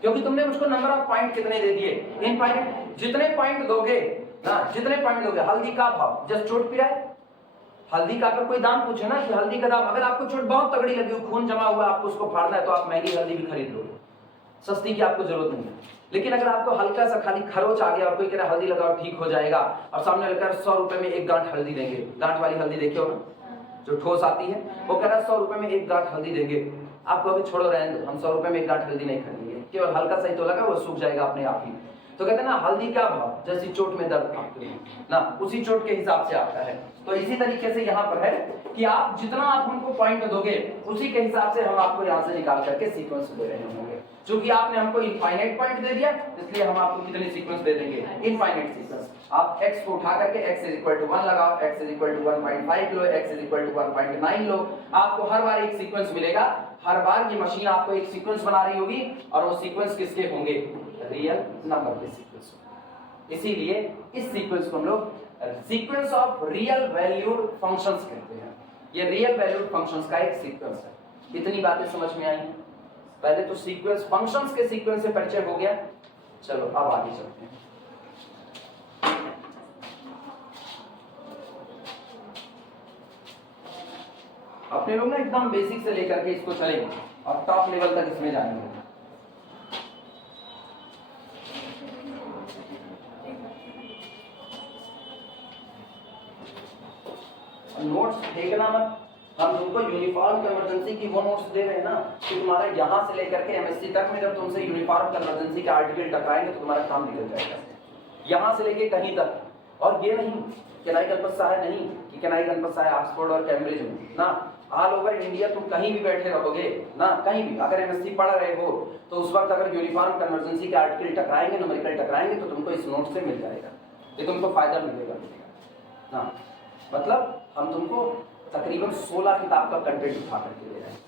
क्योंकि तुमने मुझको नंबर ऑफ पॉइंट कितने दे दिए, इनफाइनाइट। जितने पॉइंट दोगे ना, जितने पॉइंट दोगे, हल्दी का भाव, जस्ट चोट पिया है, हल्दी का अगर कोई दाम पूछे ना कि हल्दी का दाम, अगर आपको चोट बहुत तगड़ी लगी हो, खून जमा हुआ, आपको उसको फाड़ना है, तो आप महंगी हल्दी भी खरीद लोगे, सस्ती की आपको जरूरत नहीं है। लेकिन अगर आपको हल्का सा खाली खरोच आ गया और कोई कह रहा है हल्दी लगाओ ठीक हो जाएगा, और सामने लगा 100 रुपए में 1 गांठ हल्दी देंगे, गांठ वाली हल्दी देखे हो ना, जो ठोस आती है, वो कह रहा है 100 रुपए में 1 गांठ हल्दी देंगे, आप कहोगे छोड़ो रहने दो, हम 100 रुपए में 1 गांठ हल्दी नहीं खरीदेंगे, केवल हल्का सा ही तो लगा, वो सूख जाएगा अपने आप ही। तो कहते हैं ना हल्दी का भाव जैसी चोट में दर्द आपके ना, उसी चोट के हिसाब से आता है। तो इसी तरीके से यहाँ पर है कि आप जितना आप हमको पॉइंट दोगे, उसी के हिसाब से हम आपको यहाँ से निकाल करके सीक्वेंस दे रहे होंगे। क्योंकि आपने हमको इनफाइनाइट पॉइंट दे दिया, इसलिए हम आपको कितने सीक्वेंस दे देंगे, इनफाइनाइट सीक्वेंस। आप x को उठा करके x = 1 लगाओ, x = 1.5 लो, x = 1.9 लो, आपको हर बार एक सीक्वेंस मिलेगा। हर बार ये मशीन आपको एक सीक्वेंस बना रही होगी, और वो सीक्वेंस किसके होंगे, रियल नंबर के सीक्वेंस। इसीलिए इस सीक्वेंस को हम लोग sequence of real valued functions कहते हैं। ये रियल वैल्यूड फंक्शंस का एक सीक्वेंस है। इतनी बातें समझ में आई? पहले तो सीक्वेंस, फंक्शंस के सीक्वेंस से परिचय हो गया। चलो अब आगे चलते हैं। अपने लोग ना एकदम बेसिक से लेकर के इसको चलेंगे और टॉप लेवल तक इसमें जाएंगे। नोट्स फेंकना मत, हम तुमको यूनिफॉर्म कन्वर्जेंसी की वो नोट्स दे रहे हैं ना कि तुम्हारा यहाँ से लेकर के एमएससी तक में जब तुमसे यूनिफॉर्म कन्वर्जेंसी के आर्टिकल टकराएंगे तो तुम्हारा काम निकल जाएगा, यहाँ से लेके कहीं तक। और ये नहीं केनाई गणपत साहब नहीं कि केनाई गणपत साहब ऑक्सफोर्ड और कैम्ब्रिज में ना, ऑल ओवर इंडिया तुम कहीं भी बैठे रहोगे ना, कहीं भी अगर एमएससी पढ़ रहे हो तो उस वक्त अगर यूनिफॉर्म कन्वर्जेंसी के आर्टिकल टकराएंगे, न्यूमेरिकल टकराएंगे, तो तुमको इस नोट से मिल जाएगा, ये तुमको फायदा मिलेगा ना। मतलब हम तुमको तकरीबन 16 किताब का कंटेंट उठा करके दे रहे हैं,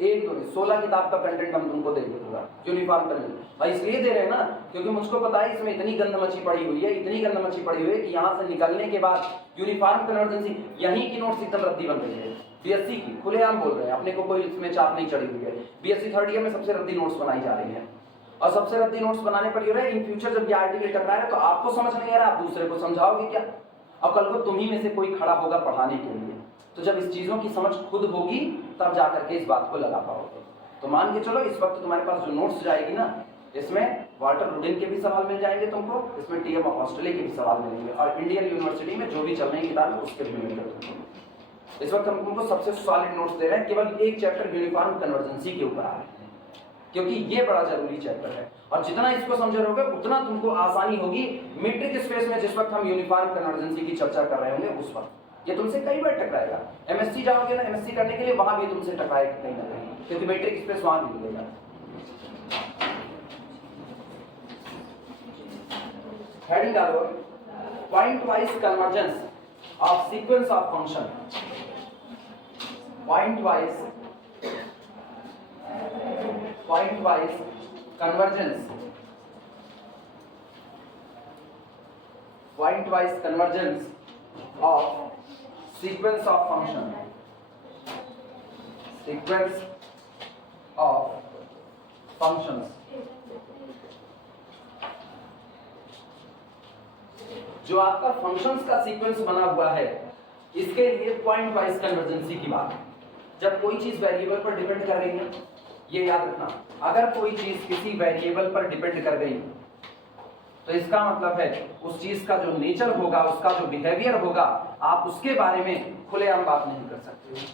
एक दो 16 किताब का कंटेंट हम तुमको देंगे पूरा यूनिफॉर्म करने। भाई इसलिए दे रहे हैं ना क्योंकि मुझको पता है इसमें इतनी गंद मची पड़ी हुई है, इतनी गंद मची पड़ी हुई है कि यहाँ से निकलने के बाद यूनिफॉर्म कन्वर्जेंसी यहीं की नोट्स एकदम रद्दी बन रही है। बीएससी की खुलेआम बोल रहे हैं, अपने को कोई इसमें चाप नहीं चढ़ी हुई है। बीएससी थर्ड ईयर में सबसे रद्दी नोट्स बनाई जा रही है, और सबसे रद्दी नोट्स बनाने पर ये रहे इन फ्यूचर जब ये आर्टिकल टकरा रहा है तो आपको समझ नहीं आ रहा, आप दूसरे को समझाओगे क्या? अब कल को तुम्ही में से कोई खड़ा होगा पढ़ाने के लिए, तो जब इस चीजों की समझ खुद होगी तब जाकर के इस बात को लगा पाओगे। तो मान के चलो इस वक्त तुम्हारे पास जो नोट्स जाएगी ना, इसमें वाल्टर रूडिन के भी सवाल मिल जाएंगे तुमको, इसमें टीएम ऑफ ऑस्ट्रेलिया के भी सवाल मिलेंगे, और इंडियन यूनिवर्सिटी में जो भी चल रही किताब है उसके भी मिलेंगे तुमको। इस वक्त हम तुमको सबसे सॉलिड नोट्स दे रहे हैं, केवल एक चैप्टर यूनिफॉर्म कन्वर्जेंसी के ऊपर आ रहे हैं, क्योंकि ये बड़ा जरूरी चैप्टर है, और जितना इसको समझ रहोगे उतना तुमको आसानी होगी मेट्रिक स्पेस में जिस वक्त हम यूनिफॉर्म कन्वर्जेंसी की चर्चा कर रहे होंगे उस वक्त। ये तुमसे कई बार टकराएगा। एमएससी जाओगे ना, एमएससी करने के लिए वहां भी तुमसे टकराएगा कहीं ना कहीं, क्योंकि मैट्रिक स्पेस वहां भी मिलेगा। हेडिंग डालो, point wise convergence of sequence of function. Point wise convergence, point wise convergence of sequence of function, sequence of functions। जो आपका फंक्शंस का सीक्वेंस बना हुआ है, इसके लिए पॉइंट वाइज कन्वर्जेंसी की बात है। जब कोई चीज वेरिएबल पर डिपेंड कर रही है, ये याद रखना, अगर कोई चीज किसी वेरिएबल पर डिपेंड कर गई तो इसका मतलब है उस चीज का जो नेचर होगा, उसका जो बिहेवियर होगा, आप उसके बारे में खुलेआम बात नहीं कर सकते हो।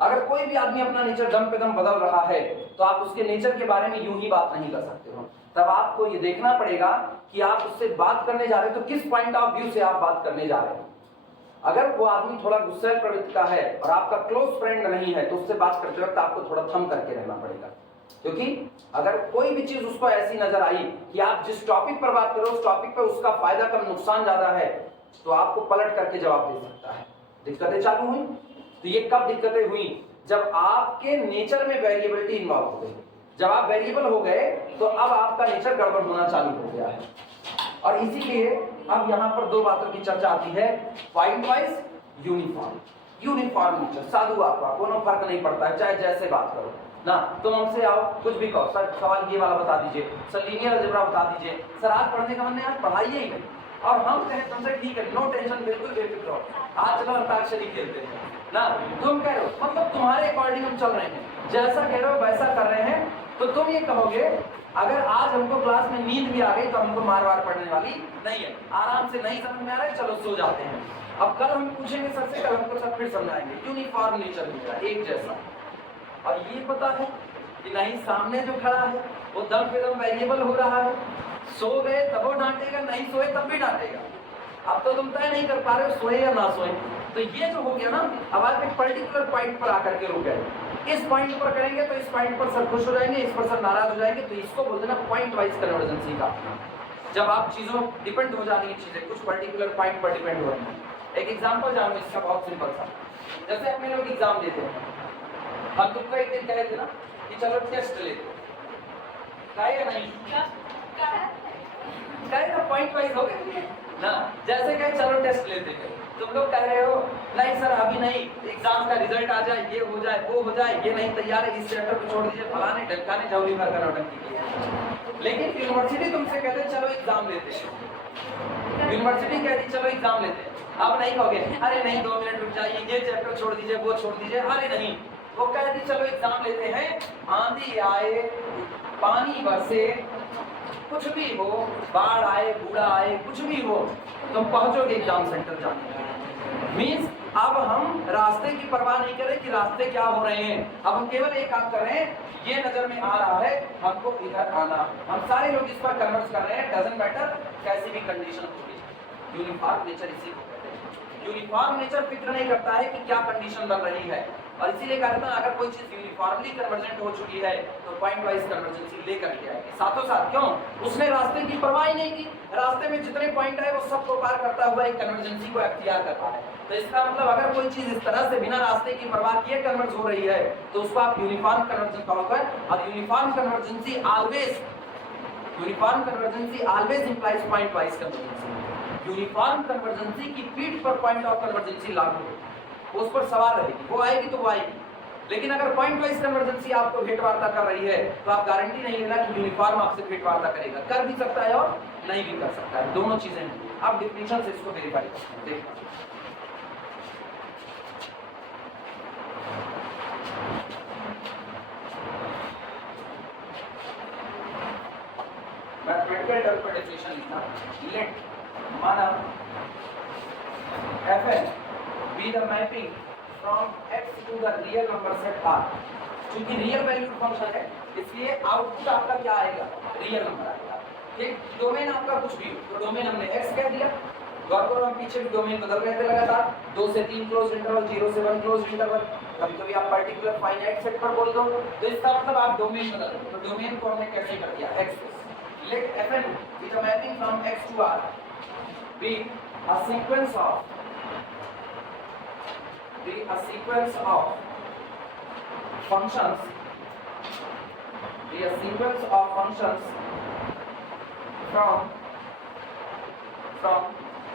अगर कोई भी आदमी अपना नेचर दम पे दम बदल रहा है तो आप उसके नेचर के बारे में यूं ही बात नहीं कर सकते हो। तब आपको ये देखना पड़ेगा कि आप उससे बात करने जा रहे हो तो किस पॉइंट ऑफ व्यू से आप बात करने जा रहे हो। अगर वो आदमी थोड़ा गुस्सैल प्रवृत्ति का है और आपका क्लोज फ्रेंड नहीं है तो उससे बात करते वक्त आपको थोड़ा थम करके रहना पड़ेगा, क्योंकि अगर कोई भी चीज उसको ऐसी नजर आई कि आप जिस टॉपिक पर बात करो उस टॉपिक पर उसका फायदा कम नुकसान ज्यादा है, तो आपको पलट करके जवाब दे सकता है। दिक्कतें चालू हुई, तो ये कब दिक्कतें हुई? जब आपके नेचर में वेरिएबिलिटी इन्वॉल्व हो गई। जब आप वेरिएबल हो गए तो अब आपका नेचर गड़बड़ होना चालू हो गया है। और इसीलिए अब यहाँ पर दो बातों की चर्चा आती है, point wise, uniform. Uniform nature, साधु आपका कोनो फर्क नहीं पड़ता है, चाहे जैसे बात करो ना। तुम हमसे आओ, कुछ भी कहो, सर सवाल ये वाला बता दीजिए, सर लीनियर अलजेब्रा बता दीजिए, सर आज पढ़ने का मन नहीं, आज पढ़ाइए ही नहीं। और हम कहें तुमसे ठीक है, नो टेंशन, बिल्कुल बेफिक्र हो, आज चलो अंताक्षरी खेलते हैं ना। तुम कह रहे हो, मतलब तुम्हारे अकॉर्डिंग हम चल रहे हैं, जैसा कह रहे हो वैसा कर रहे हैं। तो तुम ये कहोगे अगर आज हमको क्लास में नींद भी आ गई तो हमको मार वार पड़ने वाली नहीं है, आराम से नहीं समझ में आ रहा है, चलो सो जाते हैं। अब कल हम पूछेंगे सर से, कल हमको सब फिर समझाएंगे। यूनिफॉर्म नेचर मिल रहा है, एक जैसा। और ये पता है कि नहीं, सामने जो खड़ा है वो दम पे दम वेरिएबल हो रहा है। सो गए तब वो डांटेगा, नहीं सोए तब भी डांटेगा। अब तो तुम तय नहीं कर पा रहे हो सोए या ना सोए। तो ये जो हो गया ना, अब आप एक पर्टिकुलर पॉइंट पर आकर के रुक गए। इस पॉइंट पर करेंगे तो इस पॉइंट पर सर खुश हो जाएंगे, इस पर सर नाराज हो जाएंगे। तो इसको बोलते हैं ना पॉइंट वाइज कन्वर्जेंसी का। जब आप चीजों डिपेंड हो जाती है, चीजें कुछ पर्टिकुलर पॉइंट पर डिपेंड हो रही है। एक एग्जांपल जानो इसका, बहुत सिंपल सा। जैसे अपने लोग एग्जाम देते हैं, हम तुमको एक दिन कहे थे ना कि चलो टेस्ट लेते, कहे या नहीं? कहे ना, पॉइंट वाइज हो गए ना। जैसे कहे चलो टेस्ट लेते हैं, तुम लोग कह रहे हो नहीं सर अभी नहीं, एग्जाम का रिजल्ट आ जाए, ये हो जाए, वो हो जाए, ये नहीं तैयार है, इस चैप्टर को छोड़ दीजिए, फलाने ढलकाने झौली भर कर नौटंकी की। लेकिन यूनिवर्सिटी तुमसे कहते चलो एग्जाम लेते हैं, यूनिवर्सिटी कहती चलो एग्जाम लेते हैं। अब नहीं कहोगे अरे नहीं 2 मिनट रुक जाइए, ये चैप्टर छोड़ दीजिए, वो छोड़ दीजिए, अरे नहीं। वो कहती चलो एग्जाम लेते हैं, आंधी आए, पानी बरसे, कुछ भी हो, बाढ़ आए, बूढ़ा आए, कुछ भी हो, तुम पहुंचोगे एग्जाम सेंटर जाने। मीन्स अब हम रास्ते की परवाह नहीं करें कि रास्ते क्या हो रहे हैं। अब हम केवल एक काम कर रहे हैं, ये नजर में आ रहा है, हमको इधर आना। हम सारे लोग इस पर कन्वर्स कर रहे हैं, डजंट मैटर कैसी भी कंडीशन होगी। यूनिफॉर्म नेचर इसी को कहते हैं। यूनिफॉर्म नेचर फिक्र नहीं करता है कि क्या कंडीशन बन रही है, और इसीलिए कहता है अगर कोई चीज यूनिफॉर्मली कन्वर्जेंट हो चुकी है तो पॉइंट वाइज कन्वर्जेंसी लेकर के आएगी। साथों साथ क्यों? उसने रास्ते की परवाह ही नहीं की, रास्ते में जितने पॉइंट है वो सबको पार करता हुआ एक कन्वर्जेंसी को अख्तियार करता है। तो इसका मतलब अगर कोई चीज इस तरह से बिना रास्ते की परवाह किए कन्वर्ज हो रही है तो उसको आप यूनिफॉर्म कन्वर्जन कहोगे। और uniform convergency always implies point wise convergency. Uniform convergency की पीठ पर पॉइंट ऑफ कन्वर्जेंसी लागू है, उस पर सवार रहेगी, वो आएगी तो वो आएगी। लेकिन अगर पॉइंट वाइज कन्वर्जेंसी आपको भेंट वार्ता कर रही है तो आप गारंटी नहीं लेना कि यूनिफॉर्म आपसे भेंट वार्ता करेगा। कर भी सकता है और नहीं भी कर सकता है, दोनों चीजें हैं। आप डिफिनेशन से इसको वेरीफाई करते हैं। मैथमेटिकल टर्म पर डेफिनेशन लिखना, लेट माना fn be the mapping from x to the real number set r। क्योंकि रियल वैल्यूड फंक्शन है इसलिए आउटपुट आपका क्या आएगा, रियल नंबर आएगा। ठीक, डोमेन आपका कुछ भी हो तो डोमेन हमने x कह दिया, गौर करो हम पीछे भी डोमेन बदल रहे थे लगातार, 2 से 3 क्लोज इंटरवल, 0 से 1 क्लोज इंटरवल, कभी कभी आप पर्टिकुलर फाइनाइट सेट पर बोल दो, तो इसका मतलब आप डोमेन बदल रहे हो। तो डोमेन को हमने कैसे कर दिया, x. Let fn with a mapping from x to r be a sequence of functions from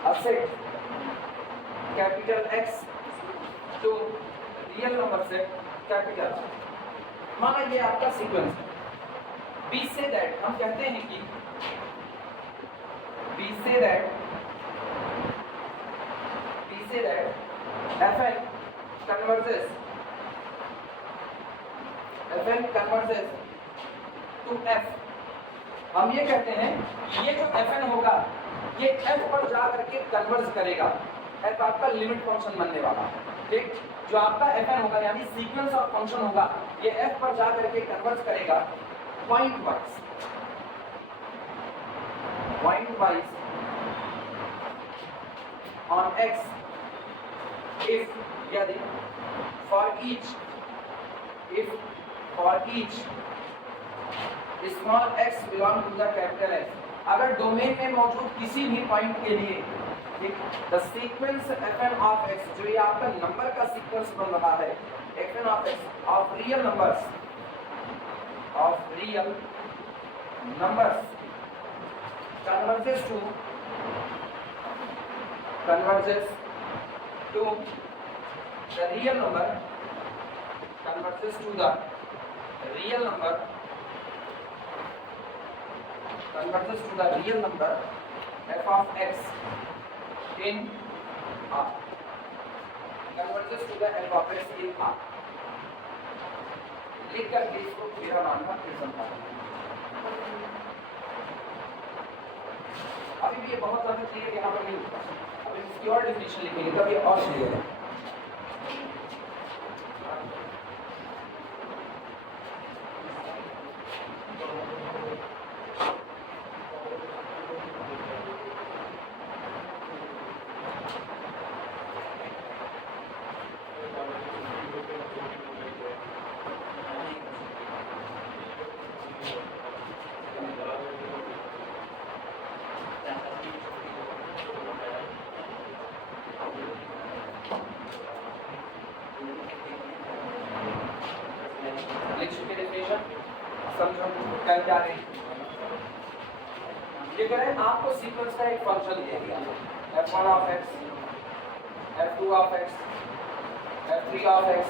a set capital X to real number set capital R। माना ये आपका सीक्वेंस है। We say that, हम कहते हैं कि fn converges to f। हम ये कहते हैं ये जो fn होगा ये f पर जा करके कन्वर्ज करेगा। f आपका लिमिट फंक्शन बनने वाला है, ठीक। जो आपका fn होगा यानी सीक्वेंस ऑफ फंक्शन होगा, ये f पर जा करके कन्वर्ज करेगा point wise on x if यदि for each small x belong to the capital X, अगर डोमेन में मौजूद किसी भी पॉइंट के लिए, ठीक, the sequence fn of x, जो ये आपका नंबर का सीक्वेंस बन रहा है, fn of x of real numbers converges to the real number f of x in R, लिख करके इसको मेरा मानना फिर समझा। अभी भी ये बहुत ज्यादा क्लियर यहाँ पर नहीं होता, अभी इसकी और डेफिनेशन लिखेंगे तब ये और क्लियर है। क्या रहे ये करें, आपको सीक्वेंस का एक फंक्शन दिया गया f1 of x, f2 of x, f3 of x,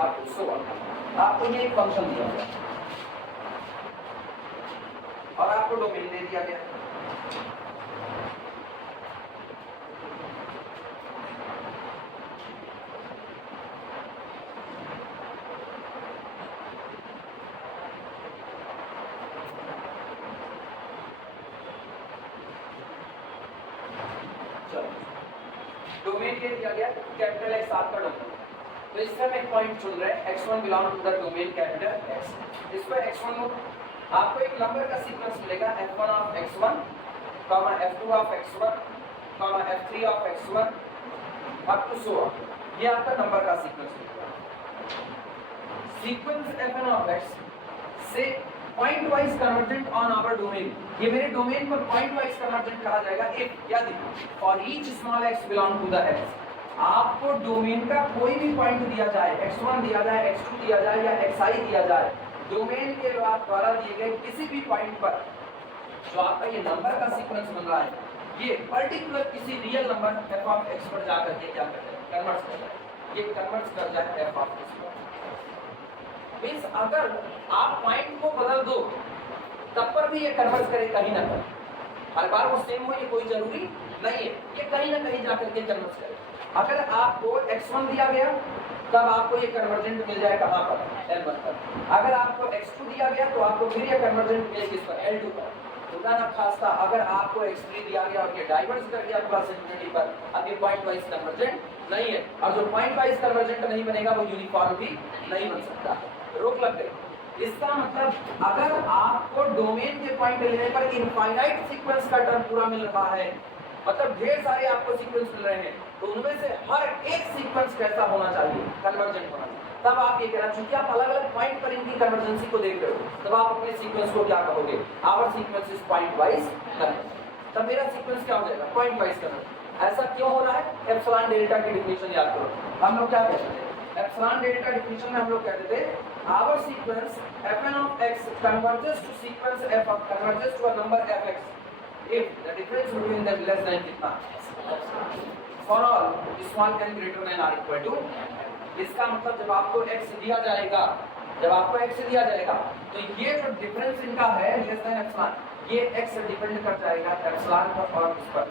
आपको ये एक फंक्शन दिया गया और आपको डोमेन दे दिया गया। डोमेन के दिया गया कैपिटल X आपका डोमेन, तो इससे हम एक पॉइंट चुन रहे हैं x1 belong to the domain capital X। इस पर x1 लो, आपको एक नंबर का सीक्वेंस मिलेगा f1 of x1, f2 of x1, f3 of x1 up to so on। ये आपका नंबर का सीक्वेंस मिलेगा। सीक्वेंस fn of x से pointwise convergent on our domain, ये मेरे डोमेन पर पॉइंट वाइज कन्वर्जेंट कहा जाएगा इफ यदि for each small x belong to the x, आपको डोमेन का कोई भी पॉइंट दिया जाए, x1 दिया जाए, x2 दिया जाए या xi दिया जाए, डोमेन के द्वारा दिए गए किसी भी पॉइंट पर जो आपका ये नंबर का सीक्वेंस बन रहा है, ये पर्टिकुलर किसी real number f of x पर जाकर के क्या कर जाए, कन्वर्ट कर जाए, ये कन्वर्ट कर जाए f ऑफ x पर। मींस अगर आप पॉइंट को बदल दो तब पर भी ये कन्वर्ट करे कहीं ना कहीं, हर बार वो सेम हो ये कोई जरूरी नहीं है, ये कहीं ना कहीं जाकर के कन्वर्ट करे। अगर आपको x1 दिया गया तब आपको ये कन्वर्जेंट मिल जाए कहाँ पर, L1 पर। अगर आपको x2 दिया गया तो आपको फिर ये कन्वर्जेंट मिलेगी इस पर, L2 पर। खुदा ना खास्ता अगर आपको x3 दिया गया और ये डाइवर्स कर दिया प्लस इंफिनिटी पर, अब ये पॉइंट वाइज कन्वर्जेंट नहीं है, और जो पॉइंट वाइज कन्वर्जेंट नहीं बनेगा वो यूनिफॉर्म भी नहीं बन सकता। रोक लग गई। इसका मतलब अगर आपको डोमेन के पॉइंट लेने पर इनफाइनाइट सीक्वेंस का टर्म पूरा मिल रहा है मतलब ढेर सारे आपको सीक्वेंस मिल रहे हैं, तो उनमें से हर एक सीक्वेंस कैसा होना चाहिए, कन्वर्जेंट होना चाहिए। तब आप ये कहना, चूंकि आप अलग अलग पॉइंट पर इनकी कन्वर्जेंसी को देख रहे हो, तब आप अपने सीक्वेंस को क्या कहोगे, our sequence is pointwise convergent. तब मेरा सीक्वेंस क्या हो जाएगा, पॉइंट वाइज कन्वर्जेंट। ऐसा क्यों हो रहा है, एप्सिलॉन डेल्टा की डेफिनेशन याद करो। हम लोग क्या कहते थे, एप्सिलॉन डेल्टा डेफिनेशन में हम लोग कहते थे our sequence fn of x converges to sequence f of converges to a number fx if the difference between them less than कितना, for all small n greater than or equal to। इसका मतलब जब आपको x दिया जाएगा, जब आपको x दिया जाएगा तो ये जो डिफरेंस इनका है लेस देन एप्सिलॉन, ये x डिपेंड कर जाएगा एप्सिलॉन पर और इस पर,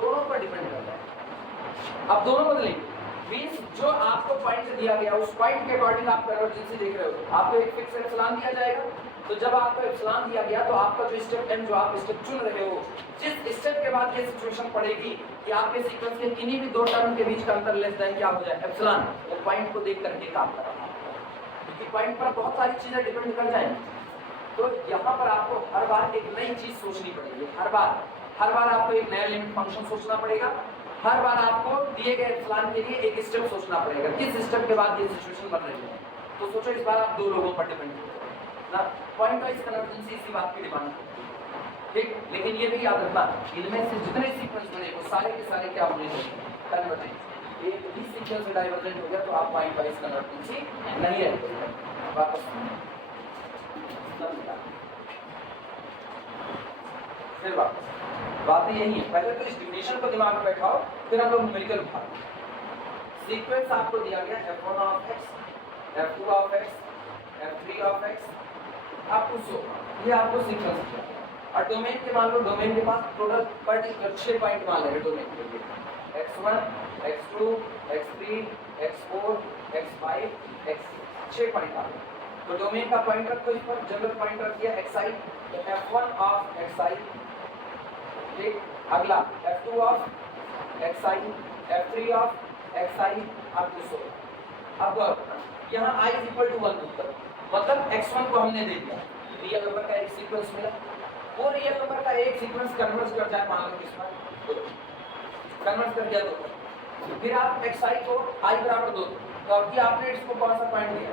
दोनों पर डिपेंड कर जाएगा। अब दोनों बदलेंगे, मींस जो आपको पॉइंट दिया गया उस पॉइंट के अकॉर्डिंग आप कन्वर्जेंसी देख रहे हो, आपको एक फिक्स एप्सिलॉन दिया जाएगा, तो जब आपको एप्सिलॉन दिया गया तो आपका जो स्टेप n जो आप स्टेप चुन रहे हो, जिस स्टेप के बाद ये सिचुएशन पड़ेगी कि आपके सीक्वेंस के किन्हीं भी दो टर्म के बीच का अंतर लेस देन क्या हो जाए, एप्सिलॉन, वो पॉइंट को देख करके काम कर रहा है, क्योंकि पॉइंट पर बहुत सारी चीजें डिपेंड कर जाएंगी। तो यहाँ पर आपको हर बार एक नई चीज सोचनी पड़ेगी, हर बार आपको एक नया लिमिट फंक्शन सोचना पड़ेगा, हर बार आपको दिए गए एप्सिलॉन के लिए एक स्टेप सोचना पड़ेगा, किस स्टेप के बाद ये सिचुएशन बन रही है। तो सोचो इस बार आप दो लोगों पर डिपेंड ना, पॉइंट वाइज कन्वर्जेंसी इसी बात की डिमांड है, ठीक। लेकिन ये भी याद रखना, इनमें से जितने सीक्वेंस बने वो सारे के सारे क्या होने चाहिए, कन्वर्जेंट। एक भी सीक्वेंस डाइवर्जेंट हो गया तो आप पॉइंट वाइज कन्वर्जेंसी नहीं है। वापस फिर बात यही है, पहले तो इस डिफिनेशन को दिमाग में बैठाओ, फिर हम लोग न्यूमेरिकल उठाओ। सीक्वेंस आपको दिया गया f1 of x, f2 of x, f3 of x, up to so, ये आपको सीक्वेंस दिया। और डोमेन के मान लो, डोमेन के पास टोटल पर्टिकुलर 6 पॉइंट मान ले डोमेन के लिए, x1, x2, x3, x4, x5, x6, 6 point आ गए। तो डोमेन का पॉइंट रखो, इस पर जनरल पॉइंट रख दिया xi, तो f1 of xi, ठीक। अगला f2 of xi, f3 of xi, up to so. अब यहाँ i = 1 उत्तर, मतलब x1 को हमने दे दिया, रियल नंबर का एक सीक्वेंस मिला, वो रियल नंबर का एक सीक्वेंस कन्वर्ज कर जाए, मान लो किस पर कन्वर्ज कर दिया तो फिर आप xi को i = 2, तो अब आपने इसको कौन सा पॉइंट दिया,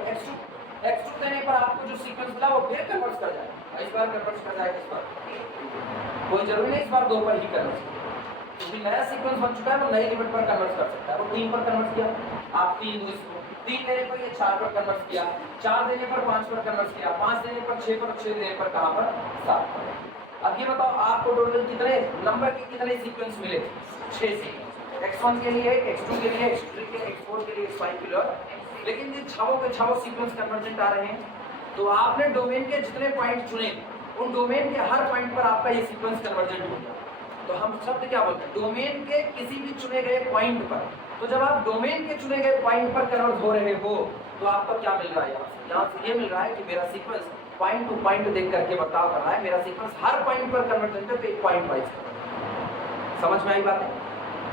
x2 देने पर आपको जो सीक्वेंस मिला वो फिर कन्वर्ज कर जाए, इस बार कन्वर्ज कर जाए, इस बार कोई जरूरी नहीं इस बार 2 पर ही कन्वर्ज, क्योंकि नया सीक्वेंस बन चुका है, वो नई लिमिट पर कन्वर्ज कर सकता है। वो 3 पर कन्वर्ज किया, आप 3 देने पर ये 4 पर कन्वर्ज किया, 4 देने पर 5 पर कन्वर्ज किया, 5 देने पर 6 पर, 6 देने पर कहाँ पर, 7 पर। अब ये बताओ आपको टोटल कितने नंबर के कितने सीक्वेंस मिले, 6 सीक्वेंस, x1 के लिए, x2 के लिए, x3 के लिए, x4 के लिए, x5 के लिए। लेकिन ये छावों के छावों सीक्वेंस कन्वर्जेंट आ रहे हैं, तो आपने डोमेन के जितने पॉइंट चुने उन डोमेन के हर पॉइंट पर आपका ये सीक्वेंस कन्वर्जेंट हो गया। तो हम शब्द क्या बोलते हैं, डोमेन के किसी भी चुने गए पॉइंट पर। तो जब आप डोमेन के चुने गए पॉइंट पर कन्वर्ट हो रहे हो तो आपको क्या मिल रहा है, यहाँ से ये मिल रहा है कि मेरा सीक्वेंस पॉइंट टू पॉइंट देख करके बर्ताव कर रहा है, मेरा सीक्वेंस हर पॉइंट पर कन्वर्जेंट है, तो एक पॉइंट वाइज। समझ में आई बात है,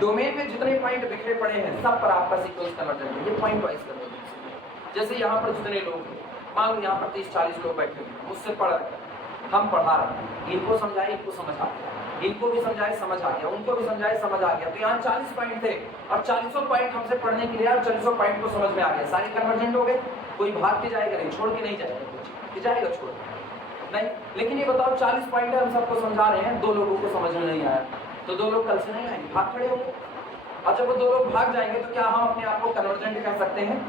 डोमेन में जितने पॉइंट बिखरे पड़े हैं सब पर आपका सीक्वेंस कन्वर्जेंट है, ये पॉइंट वाइज कन्वर्जेंट। जैसे यहाँ पर जितने लोग हैं, मान लो यहाँ पर 30-40 लोग बैठे हुए, मुझसे पढ़ रहे हैं, हम पढ़ा रहे हैं, इनको समझाए, इनको समझ आ गया, इनको भी समझाए, समझ आ गया, उनको भी समझाए, समझ आ गया। तो यहाँ 40 पॉइंट थे और 40 पॉइंट हमसे पढ़ने के लिए, और 40 पॉइंट को समझ में आ गया, सारे कन्वर्जेंट हो गए। कोई भाग के जाएगा नहीं, छोड़ के नहीं जाएगा, कि जाएगा छोड़ नहीं। लेकिन ये बताओ 40 पॉइंट हम सबको समझा रहे हैं, 2 लोगों को समझ में नहीं आया, तो 2 लोग कल से नहीं आएंगे, भाग खड़े होंगे। और जब वो 2 लोग भाग जाएंगे तो क्या हम अपने आप को कन्वर्जेंट कर सकते हैं?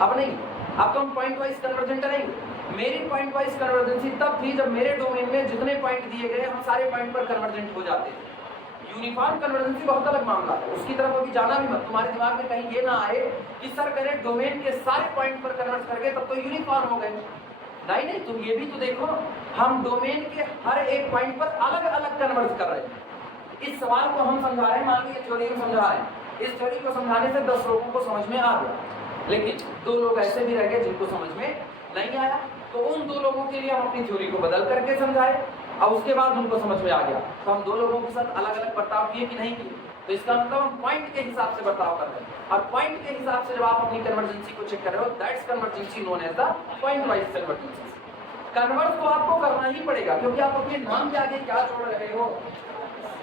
अब नहीं, अब तो हम पॉइंट वाइज कन्वर्जेंट करेंगे। मेरी पॉइंट वाइज कन्वर्जेंसी तब थी जब मेरे डोमेन में जितने पॉइंट दिए गए हम सारे पॉइंट पर कन्वर्जेंट हो जाते थे। यूनिफॉर्म कन्वर्जेंसी बहुत अलग मामला है, उसकी तरफ अभी जाना भी मत। तुम्हारे दिमाग में कहीं ये ना आए कि सर मैंने डोमेन के सारे पॉइंट पर कन्वर्ट कर गए तब तो यूनिफॉर्म हो गए। नहीं, तुम ये भी तो देखो, हम डोमेन के हर एक पॉइंट पर अलग अलग कन्वर्ट कर रहे हैं। इस सवाल को हम समझा रहे हैं, मान लीजिए थ्योरी में समझा रहे हैं, इस थ्योरी को समझाने से 10 लोगों को समझ में आ गया, लेकिन 2 लोग ऐसे भी रह गए जिनको समझ में नहीं आया। तो उन 2 लोगों के लिए हम अपनी थ्योरी को बदल करके समझाए और उसके बाद उनको समझ में आ गया, तो हम 2 लोगों के साथ अलग अलग बर्ताव किए कि नहीं किए। तो इसका मतलब हम पॉइंट के हिसाब से बर्ताव कर रहे हैं, और पॉइंट के हिसाब से जब आप अपनी कन्वर्जेंसी को चेक कर रहे हो, that's convergency known as the point wise convergency. Convert तो आपको करना ही पड़ेगा, क्योंकि आप अपने नाम के आगे क्या जोड़ रहे हो,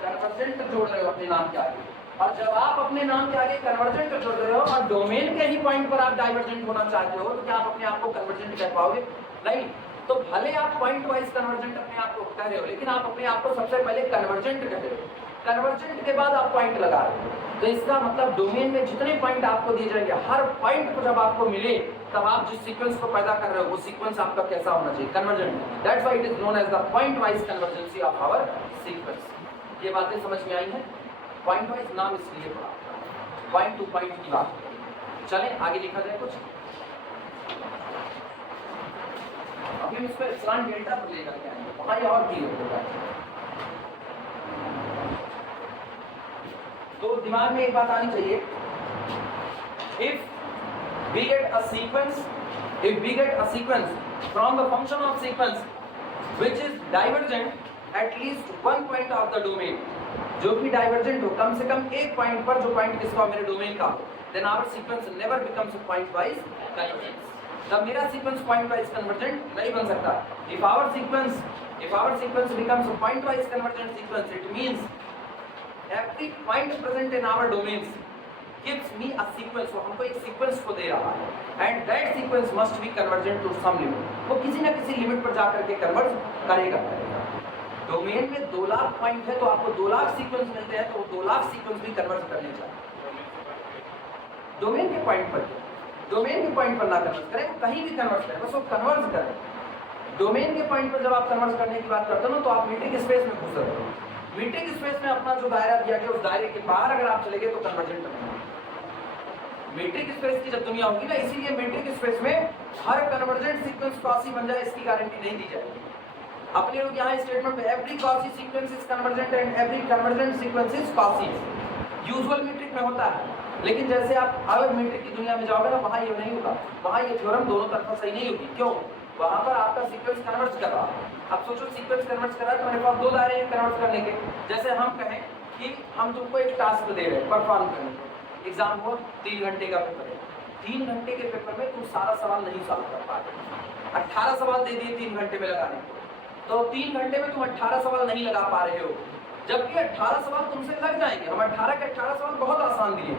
कन्वर्जेंट जोड़ रहे हो अपने नाम के आगे, और जब आप अपने नाम के आगे कन्वर्जेंट जोड़ रहे हो और डोमेन के ही पॉइंट पर आप डाइवर्जेंट होना चाहते हो, तो क्या आप अपने आप को कन्वर्जेंट कह पाओगे? नहीं। तो भले आप पॉइंट वाइज कन्वर्जेंट अपने आप को कह रहे हो, लेकिन आप अपने आप को सबसे पहले कन्वर्जेंट कह रहे हो, कन्वर्जेंट के बाद आप पॉइंट लगा रहे हो। तो इसका मतलब डोमेन में जितने पॉइंट आपको दिए जाएंगे, हर पॉइंट को जब आपको मिले तब आप जिस सीक्वेंस को पैदा कर रहे हो वो सीक्वेंस आपका कैसा होना चाहिए? Convergent. That's why it is known as the point wise convergency of our sequence. ये बातें समझ में आई हैं? पॉइंट वाइज नाम इसलिए पढ़ा, पॉइंट टू पॉइंट की बात। चलें आगे लिखा जाए कुछ। अभी हम इसको एप्सिलॉन डेल्टा पर लेकर के आएंगे, वहां ये और क्लियर होगा। तो दिमाग में एक बात आनी चाहिए, if we get a sequence from the function of sequence which is divergent at least one point of the domain, जो भी डाइवर्जेंट हो कम से कम एक पॉइंट पर, जो पॉइंट किसका मेरे डोमेन का हो, then our sequence never becomes a point wise convergent। तब मेरा सीक्वेंस पॉइंट वाइज कन्वर्जेंट नहीं बन सकता। if our sequence becomes a point wise convergent sequence, it means every point present in our domains gives me a sequence। वो हमको एक sequence को दे रहा है, and that sequence must be convergent to some limit। वो किसी ना किसी लिमिट पर जाकर के कन्वर्ज करेगा। डोमेन में 2 लाख पॉइंट है, तो आपको 2 लाख सीक्वेंस मिलते हैं, तो 2 लाख सीक्वेंस भी कन्वर्ज करने चाहिए। डोमेन के पॉइंट पर ना कन्वर्ज करें, वो कहीं भी कन्वर्ज करें, बस वो कन्वर्ज करें। डोमेन के पॉइंट पर जब आप कन्वर्ज करने की बात करते हो ना, तो आप मीट्रिक स्पेस में घुस रहे हो। मीट्रिक स्पेस में अपना जो दायरा दिया गया, उस दायरे के बाहर अगर आप चले गए तो कन्वर्जेंट नहीं। मीट्रिक स्पेस की जब दुनिया होगी ना, इसीलिए मीट्रिक स्पेस में हर कन्वर्जेंट सीक्वेंस कॉसी बन जाए इसकी गारंटी नहीं दी जाएगी। अपने लोग यहाँ स्टेटमेंट में every quasi sequence is convergent and every convergent sequence is quasi usual metric में होता है, लेकिन जैसे आप अलग मीट्रिक की दुनिया में जाओगे ना, वहाँ ये नहीं होगा, वहाँ ये थ्योरम दोनों तरफा सही नहीं होगी। क्यों? वहाँ पर आपका सीक्वेंस कन्वर्ज कर रहा है। अब सोचो सीक्वेंस कन्वर्ज कर रहा है, तो मेरे पास 2 दायरे हैं कन्वर्ज करने के। जैसे हम कहें कि हम तुमको एक टास्क दे रहे हैं परफॉर्म करने के, एग्जाम हुआ 3 घंटे का पेपर है, 3 घंटे के पेपर में तुम सारा सवाल नहीं सॉल्व कर पाते। 18 सवाल दे दिए 3 घंटे में लगाने को, तो 3 घंटे में तुम 18 सवाल नहीं लगा पा रहे हो, जबकि 18 सवाल तुमसे लग जाएंगे। हम 18 के 18 सवाल बहुत आसान दिए,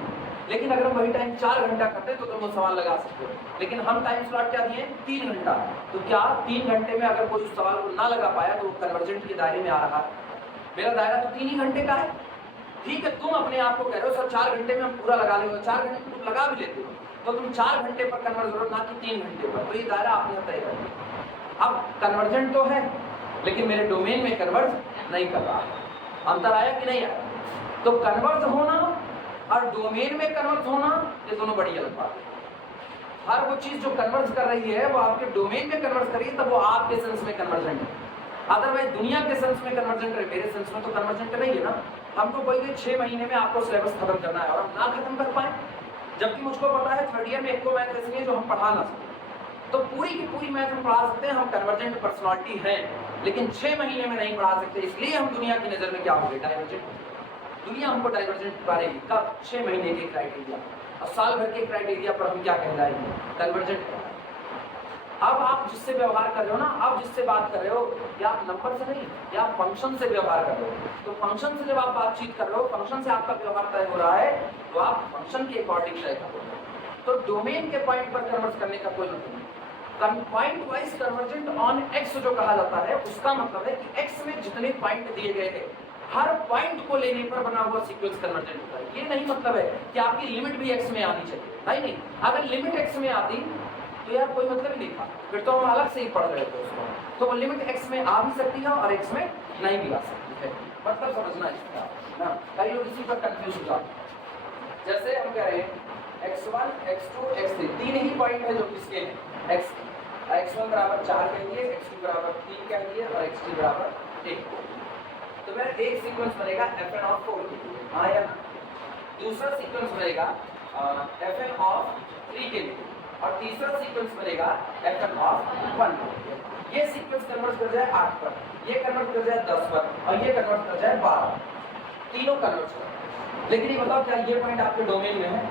लेकिन अगर हम वही टाइम 4 घंटा करते तो तुम वो सवाल लगा सकते हो। लेकिन हम टाइम स्लॉट क्या दिए? 3 घंटा। तो क्या 3 घंटे में अगर कोई उस सवाल को ना लगा पाया तो वो कन्वर्जेंट के दायरे में आ रहा है? मेरा दायरा तो 3 ही घंटे का है। ठीक है, तुम अपने आप को कह रहे हो सर 4 घंटे में हम पूरा लगा लेंगे, 4 घंटे में तुम लगा भी लेते हो, तो तुम 4 घंटे पर कन्वर्ज हो, ना कि 3 घंटे पर। तो ये दायरा आपने तय कर दिया। अब कन्वर्जेंट तो है, लेकिन मेरे डोमेन में कन्वर्ज नहीं कर रहा है। अंतर आया कि नहीं आया? तो कन्वर्ज होना और डोमेन में कन्वर्ज होना, ये दोनों बड़ी अलग बात है। हर वो चीज जो कन्वर्ज कर रही है वो आपके डोमेन में कन्वर्ज कर रही है, तब वो आपके सेंस में कन्वर्जेंट है। अदरवाइज दुनिया के सेंस में कन्वर्जेंट है, मेरे सेंस में तो कन्वर्जेंट नहीं है ना। हमको कोई भी 6 महीने में आपको सिलेबस खत्म करना है और हम ना खत्म कर पाए, जबकि मुझको पता है 3rd ईयर में एक को मैथ ऐसी है जो हम पढ़ा ना सकते, तो पूरी की पूरी मैथ हम पढ़ा सकते हैं। हम कन्वर्जेंट पर्सनालिटी हैं, लेकिन 6 महीने में नहीं पढ़ा सकते, इसलिए हम दुनिया की नजर में क्या हो गए? डाइवर्जेंट। दुनिया हमको डाइवर्जेंट पाएगी कब? 6 महीने के क्राइटेरिया और साल भर के क्राइटेरिया पर हम क्या कहलाएंगे? कन्वर्जेंट। अब आप जिससे व्यवहार कर रहे हो ना, आप जिससे बात कर रहे हो, या आप नंबर से नहीं, या आप फंक्शन से व्यवहार कर रहे हो। तो फंक्शन से जब आप बातचीत कर रहे हो, फंक्शन से आपका व्यवहार तय हो रहा है, तो आप फंक्शन के अकॉर्डिंग तय कर रहे हो। तो डोमेन के पॉइंट पर कन्वर्ज करने का कोई मतलब नहीं। Point wise convergent on x जो कहा जाता है, उसका मतलब है कि एक्स में जितने पॉइंट दिए गए हैं, हर पॉइंट को लेने पर बना हुआ सीक्वेंस कन्वर्जेंट होता है। ये नहीं मतलब है कि आपकी लिमिट भी एक्स में आनी चाहिए, नहीं। अगर लिमिट एक्स में आती तो यार कोई मतलब ही नहीं था, फिर तो हम अलग से ही पढ़ रहे थे उसको। तो वो लिमिट एक्स में आ भी सकती है और एक्स में नहीं भी आ सकती है, मतलब समझना इसका ना। कई लोग इसी पर कंफ्यूज हो जाते हैं। जैसे हम कह रहे हैं x1, x2, x3, 3 ही पॉइंट है जो किसके हैं? x1 बराबर 4 कहिए, x2 बराबर 3 कहिए और x3 बराबर 1। तो मेरा एक सीक्वेंस बनेगा fn ऑफ 4 के लिए, हाँ या ना। दूसरा सीक्वेंस बनेगा fn ऑफ 3 के लिए, और तीसरा सीक्वेंस बनेगा fn ऑफ 1 के लिए। ये सीक्वेंस कन्वर्ट कर जाए 8 पर, ये कन्वर्ट कर जाए 10 पर, और ये कन्वर्ट कर जाए 12, तीनों कन्वर्ट कर। लेकिन ये बताओ क्या ये पॉइंट आपके डोमेन में है?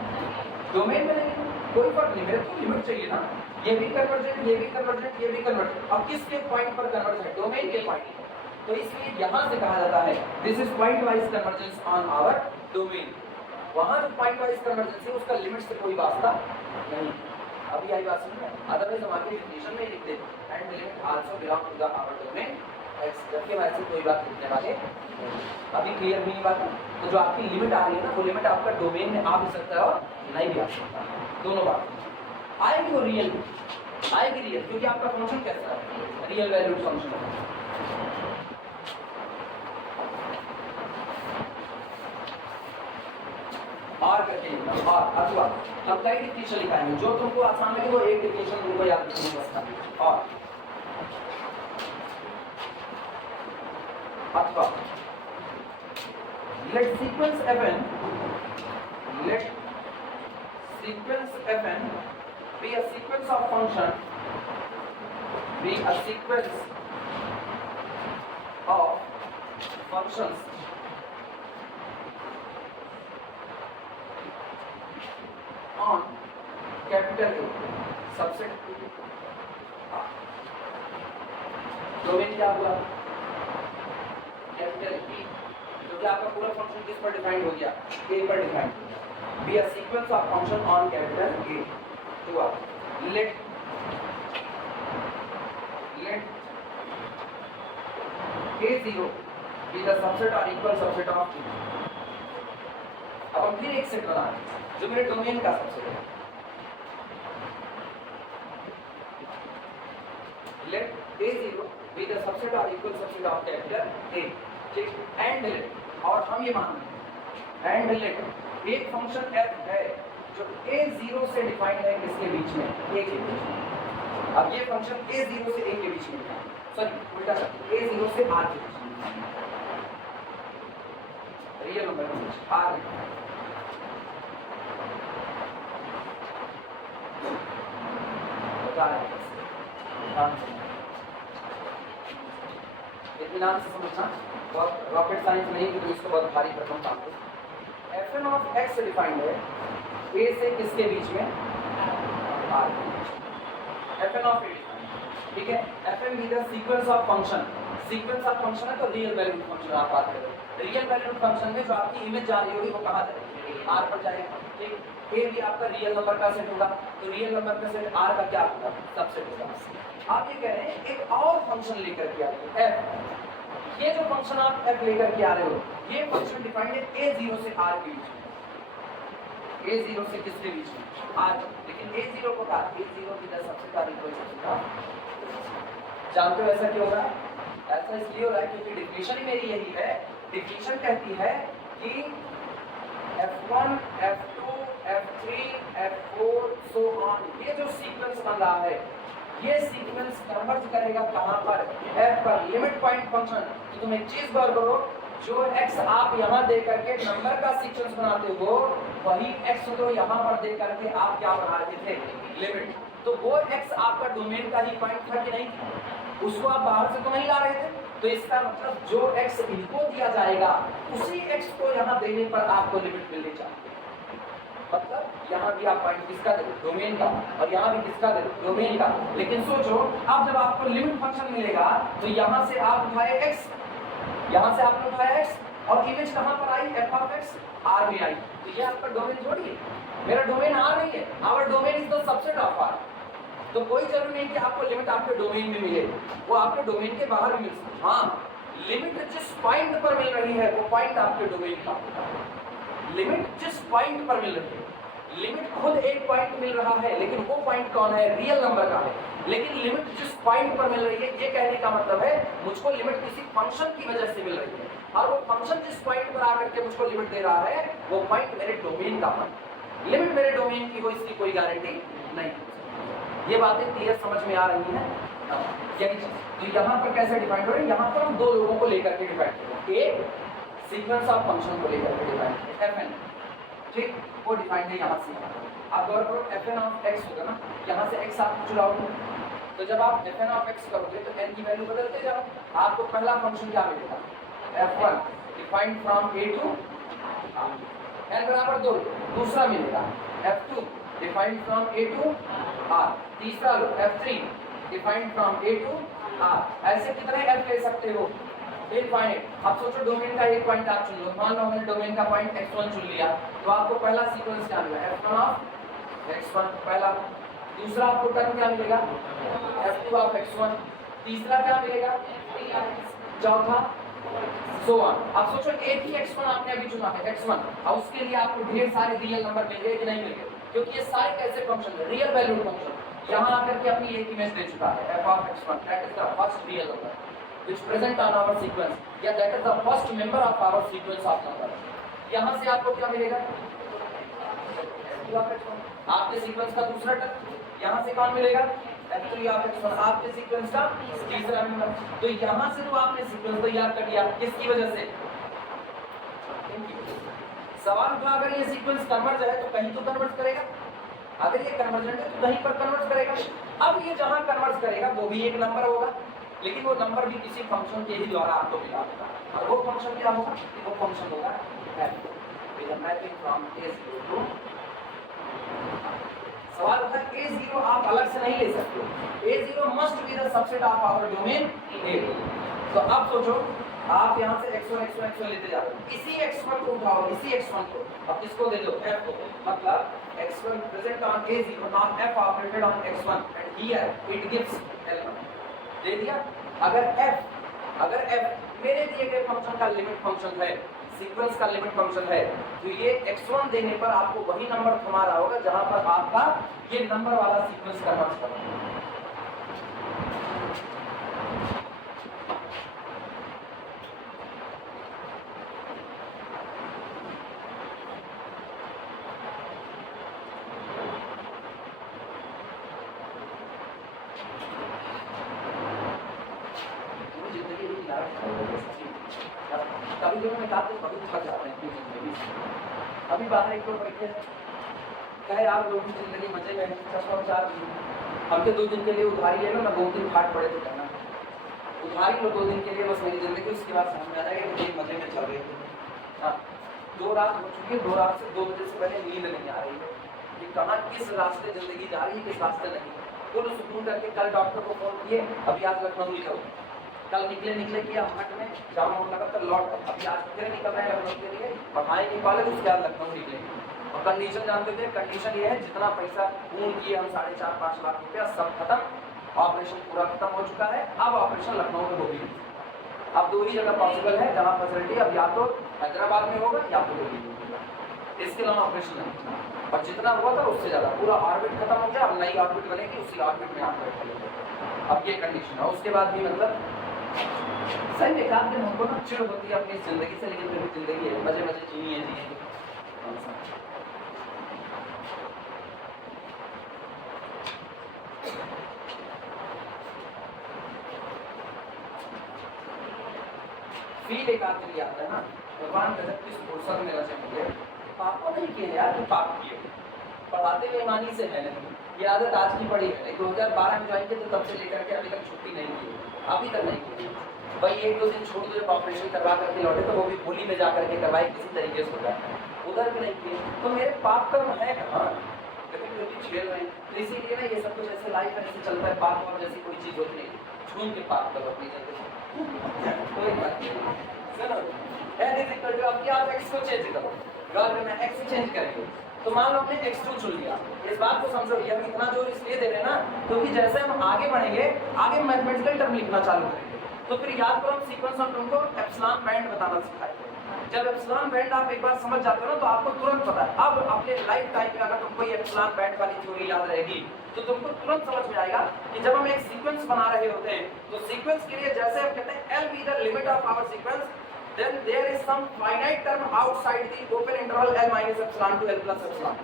डोमेन में नहीं, कोई फर्क नहीं, मेरे तो लिमिट चाहिए ना। ये भी कन्वर्जेंट, ये भी कन्वर्जेंट, ये भी कन्वर्जेंट। अब किसके पॉइंट पर कन्वर्ज है? डोमेन के पॉइंट। तो इसलिए यहाँ से कहा जाता है this is pointwise convergence on our domain. वहाँ जो पॉइंट वाइज कन्वर्जेंस है उसका लिमिट से कोई वास्ता नहीं। अभी आई बात समझ में? अदरवाइज हम आगे डेफिनेशन में लिखते हैं and limit also belong to the our domain X, जबकि हम ऐसे कोई बात लिखने वाले नहीं। अभी क्लियर हुई बात? तो जो आपकी लिमिट आ रही है ना वो लिमिट आपका डोमेन में आ भी सकता है और नहीं भी आ सकता, दोनों बात आएगी। वो रियल आएगी, रियल, क्योंकि आपका फंक्शन कैसा है? रियल वैल्यूड फंक्शन है। और करके लिखना और अथवा हम कई डिफिनेशन लिखाएंगे, जो तुमको आसान लगे वो एक डिफिनेशन तुमको याद रखना बस। और अथवा let sequence fn be a sequence of function, be a sequence of functions on capital A subset A। Domain क्या हुआ? कैपिटल E, क्योंकि आपका पूरा फंक्शन किस पर डिफाइंड हो गया? A पर डिफाइंड हो गया। Be a sequence of function on capital A हुआ। Let A0 be the subset or equal subset of B। अब हम फिर एक सेट बना रहे हैं जो मेरे डोमेन का सबसेट है। Let A0 be the subset or equal subset of capital A, ठीक? एंड लेट, और हम ये मान रहे हैं एंड लेट एक फंक्शन f है जो A0 से डिफाइंड है किसके बीच में? A के बीच में। अब ये फंक्शन A0 से A के बीच में है, सॉरी उल्टा A0 से R के बीच में, रियल नंबर के बीच R में। बता रहे हैं इत्मीनान से समझना, बहुत रॉकेट साइंस नहीं कि तो इसको बहुत भारी प्रथम काम को। fn ऑफ x डिफाइंड है a से किसके बीच में? r के बीच में। fn ऑफ a डिफाइंड, ठीक है? fn भी the sequence of function, sequence of function है तो रियल वैल्यूड फंक्शन आप बात करें। रियल वैल्यूड फंक्शन में जो आपकी इमेज जा रही होगी वो कहाँ जाएगी? r पर जाएगी, ठीक? a भी आपका रियल नंबर का सेट होगा, तो रियल नंबर का सेट r का क्या होगा? सबसेट होगा। आप ये कह रहे हैं एक और फंक्शन लेकर के आ रहे हैं f। ये जो फंक्शन आप f लेकर के आ रहे हो, ये फंक्शन डिफाइंड है a0 से r के बीच में। a0 से किसके बीच में? r। लेकिन a0 को क्या? a0 की दस सबसे का इक्वल सबसे। जानते हो ऐसा क्यों हो रहा है? ऐसा इसलिए हो रहा है क्योंकि डिफिनेशन ही मेरी यही है। डिफिनेशन कहती है कि f1 f2 f3 f4 so on, ये जो सीक्वेंस बन रहा है ये सीक्वेंस कन्वर्ज करेगा कहां पर? f पर। Limit point function. तो तुम एक चीज गौर करो, जो x आप यहां दे करके नंबर का सीक्वेंस बनाते हो वही x तो यहां पर दे करके आप क्या बना रहे थे? लिमिट। तो वो x आपका डोमेन का ही पॉइंट था कि नहीं? उसको आप बाहर से तो नहीं ला रहे थे, तो इसका मतलब जो x इनको दिया जाएगा उसी x को यहां देने पर आपको लिमिट मिलनी चाहिए। मतलब यहाँ भी आप पॉइंट किसका दे? डोमेन का। और यहाँ भी किसका दे? डोमेन का। लेकिन सोचो अब जब आपको लिमिट फंक्शन मिलेगा तो यहाँ से आप उठाए x, यहाँ से आपने उठाया x और इमेज कहाँ पर आई? f ऑफ x r में आई। तो ये आपका डोमेन थोड़ी है, मेरा डोमेन r नहीं है। Our domain is the subset of r। तो कोई जरूरी नहीं कि आपको लिमिट आपके डोमेन में मिले, वो आपके डोमेन के बाहर भी मिल सकती। हाँ, लिमिट जिस पॉइंट पर मिल रही है वो पॉइंट आपके डोमेन का। लिमिट जिस पॉइंट पर मिल रही है, लिमिट खुद एक पॉइंट मिल रहा है लेकिन वो पॉइंट कौन है? रियल नंबर का है। लेकिन लिमिट जिस पॉइंट पर मिल रही है, ये कहने का मतलब है मुझको लिमिट किसी फंक्शन की वजह से मिल रही है, और वो फंक्शन जिस पॉइंट पर आकर के मुझको लिमिट दे रहा है वो पॉइंट मेरे डोमेन का पॉइंट। लिमिट मेरे डोमेन की हो इसकी कोई गारंटी नहीं। ये बातें क्लियर समझ में आ रही हैं? यही चीज तो यहाँ पर कैसे डिफाइन हो रही है? यहाँ पर हम दो लोगों को लेकर के डिफाइन करेंगे। एक सीक्वेंस ऑफ फंक्शन को लेकर के डिफाइन करेंगे fn, ठीक? वो डिफाइन है यहाँ से। आप गौर करो fn ऑफ x होगा ना, यहाँ से x आप चुराओगे तो जब आप fn ऑफ x करोगे तो n की वैल्यू बदलते जाओ। आपको पहला फंक्शन क्या मिलेगा? f1 defined from a to n बराबर 2। दूसरा मिलेगा f2 defined from a to r। तीसरा लो f3 defined from a to r। ऐसे कितने f ले सकते हो? इनफाइनाइट। अब सोचो डोमेन का एक पॉइंट आप चुन लो, मान लो हमने डोमेन का पॉइंट x1 चुन लिया, तो आपको पहला सीक्वेंस क्या मिला, f1 ऑफ x1 पहला, दूसरा आपको टर्म क्या मिलेगा, f2 ऑफ x1, तीसरा क्या मिलेगा, चौथा सो ऑन। अब सोचो एक ही x1 आपने अभी चुना है x1, और उसके लिए आपको ढेर सारे रियल नंबर मिल गए कि नहीं मिल गए, क्योंकि ये सारे कैसे फंक्शन है, रियल वैल्यूड फंक्शन। यहाँ आकर के अपनी एक इमेज दे चुका है f of x1, that is the first real number which present on our sequence, या that is the first member of our sequence of number। यहाँ से आपको क्या मिलेगा, f2 of x1, आपके सीक्वेंस का दूसरा टर्म, यहाँ से कौन मिलेगा, f3 of x1, आपके सीक्वेंस का तीसरा नंबर। तो यहाँ से तो आपने सीक्वेंस तैयार कर लिया, किसकी वजह से, सवाल उठा अगर ये सीक्वेंस कन्वर्ज है तो कहीं तो कन्वर्ज करेगा, अगर ये कन्वर्जेंट है तो कहीं पर कन्वर्ज करेगा। अब ये जहां कन्वर्ज करेगा वो भी एक नंबर होगा, लेकिन वो नंबर भी किसी फंक्शन के ही द्वारा आपको मिला होगा, और वो फंक्शन क्या होगा, वो फंक्शन होगा f with a mapping from a0 to। सवाल होता है a0 आप अलग से नहीं ले सकते, a0 must be the subset of our domain a। तो अब सोचो आप यहाँ से x1 x1 x1 लेते जा रहे हो, इसी x1 को उठाओ, इसी x1 को अब किसको दे दो, f को, मतलब x1 present on a0 now f operated on x1 and here it gives l1 दे दिया। अगर f मेरे दिए गए फंक्शन का लिमिट फंक्शन है, सीक्वेंस का लिमिट फंक्शन है, तो ये x1 देने पर आपको वही नंबर थमा रहा होगा जहां पर आपका ये नंबर वाला सीक्वेंस कन्वर्ट कर रहा है। कभी जो मैं कहा कभी थक जाते हैं जिंदगी से, अभी बाहर एक लोग बैठे कहे आप लोगों की जिंदगी मजे में, चश्मा चार हमके 2 दिन के लिए उधारी ले लो ना, 2 दिन फाट पड़े तो करना, उधारी लो 2 दिन के लिए बस मेरी जिंदगी, उसके बाद समझ में आ जाएगा कि मजे में चल रही है। हाँ 2 रात हो चुकी है, 2 रात से 2 बजे से पहले नींद नहीं आ रही है कि कहाँ किस रास्ते जिंदगी जा रही है, किस रास्ते नहीं। पुल सुकून करके कल डॉक्टर को फोन किए, अभी आज लखनऊ निकलो, कल निकले किया हट में जाम होने लगा तो लौट, अभी आज फिर निकल रहे हैं लखनऊ के लिए, पढ़ाएंगे कॉलेज, उसके बाद लखनऊ निकलेंगे। और कंडीशन जानते थे, कंडीशन ये है जितना पैसा पूर्ण किए हम 4.5-5 लाख रुपया सब खत्म, ऑपरेशन पूरा खत्म हो चुका है, अब ऑपरेशन लखनऊ में होगी। अब 2 ही जगह पॉसिबल है जहाँ फैसिलिटी, अब या तो हैदराबाद में होगा या तो दिल्ली में होगा, इसके अलावा ऑपरेशन नहीं। और जितना हुआ था उससे ज़्यादा, पूरा ऑर्बिट खत्म हो गया, अब नई ऑर्बिट बनेगी, उसी ऑर्बिट में आप बैठे। अब ये कंडीशन है, उसके बाद भी मतलब सही में काम दिन हमको ना चिड़ होती है अपनी जिंदगी से, लेकिन फिर जिंदगी है, मजे मजे जीनी है जी। फील एक आदमी लिया आता है ना, भगवान गजब की फुर्सत में रचेंगे, पापों नहीं किए यार, तो पाप किए, पढ़ाते हुए ईमानी से है नहीं, ये आदत आज की पड़ी है, 2012 में ज्वाइन किया तो तब से लेकर के अभी तक छुट्टी नहीं की, अभी तक नहीं की भाई। 1-2 दिन छोड़ दो, जब ऑपरेशन करवा करके लौटे तो वो भी होली में जा करके करवाए, किसी तरीके से होता है, उधर भी नहीं किए, तो मेरे पाप कर्म है कहाँ, लेकिन फिर भी झेल रहे हैं। तो इसीलिए ना ये सब कुछ ऐसे लाइफ में ऐसे चलता है, पाप और जैसी कोई चीज़ होती है, छून के पाप करो अपनी जगह, कोई बात नहीं। सुनो अब आप x को चेंज करो, गौर करना x चेंज करेंगे, तो मान लो हमने x2 चुन लिया, इस बात को समझो, ये हम इतना जोर इसलिए दे रहे हैं ना क्योंकि जैसे हम आगे बढ़ेंगे, आगे मैथमेटिकल टर्म लिखना चालू करेंगे, तो फिर याद करो हम सीक्वेंस ऑफ टर्म को एप्सिलॉन बैंड बताना सिखाएंगे। जब एप्सिलॉन बैंड आप एक बार समझ जाते हो ना तो आपको तुरंत पता है, अब अपने लाइफ टाइम में अगर तुमको ये एप्सिलॉन बैंड वाली थ्योरी याद रहेगी तो तुमको तुरंत समझ में आएगा कि जब हम एक सीक्वेंस बना रहे होते हैं तो सीक्वेंस के लिए जैसे हम कहते हैं L be the limit of our sequence, then there is some finite term outside the open interval L minus epsilon to L plus epsilon।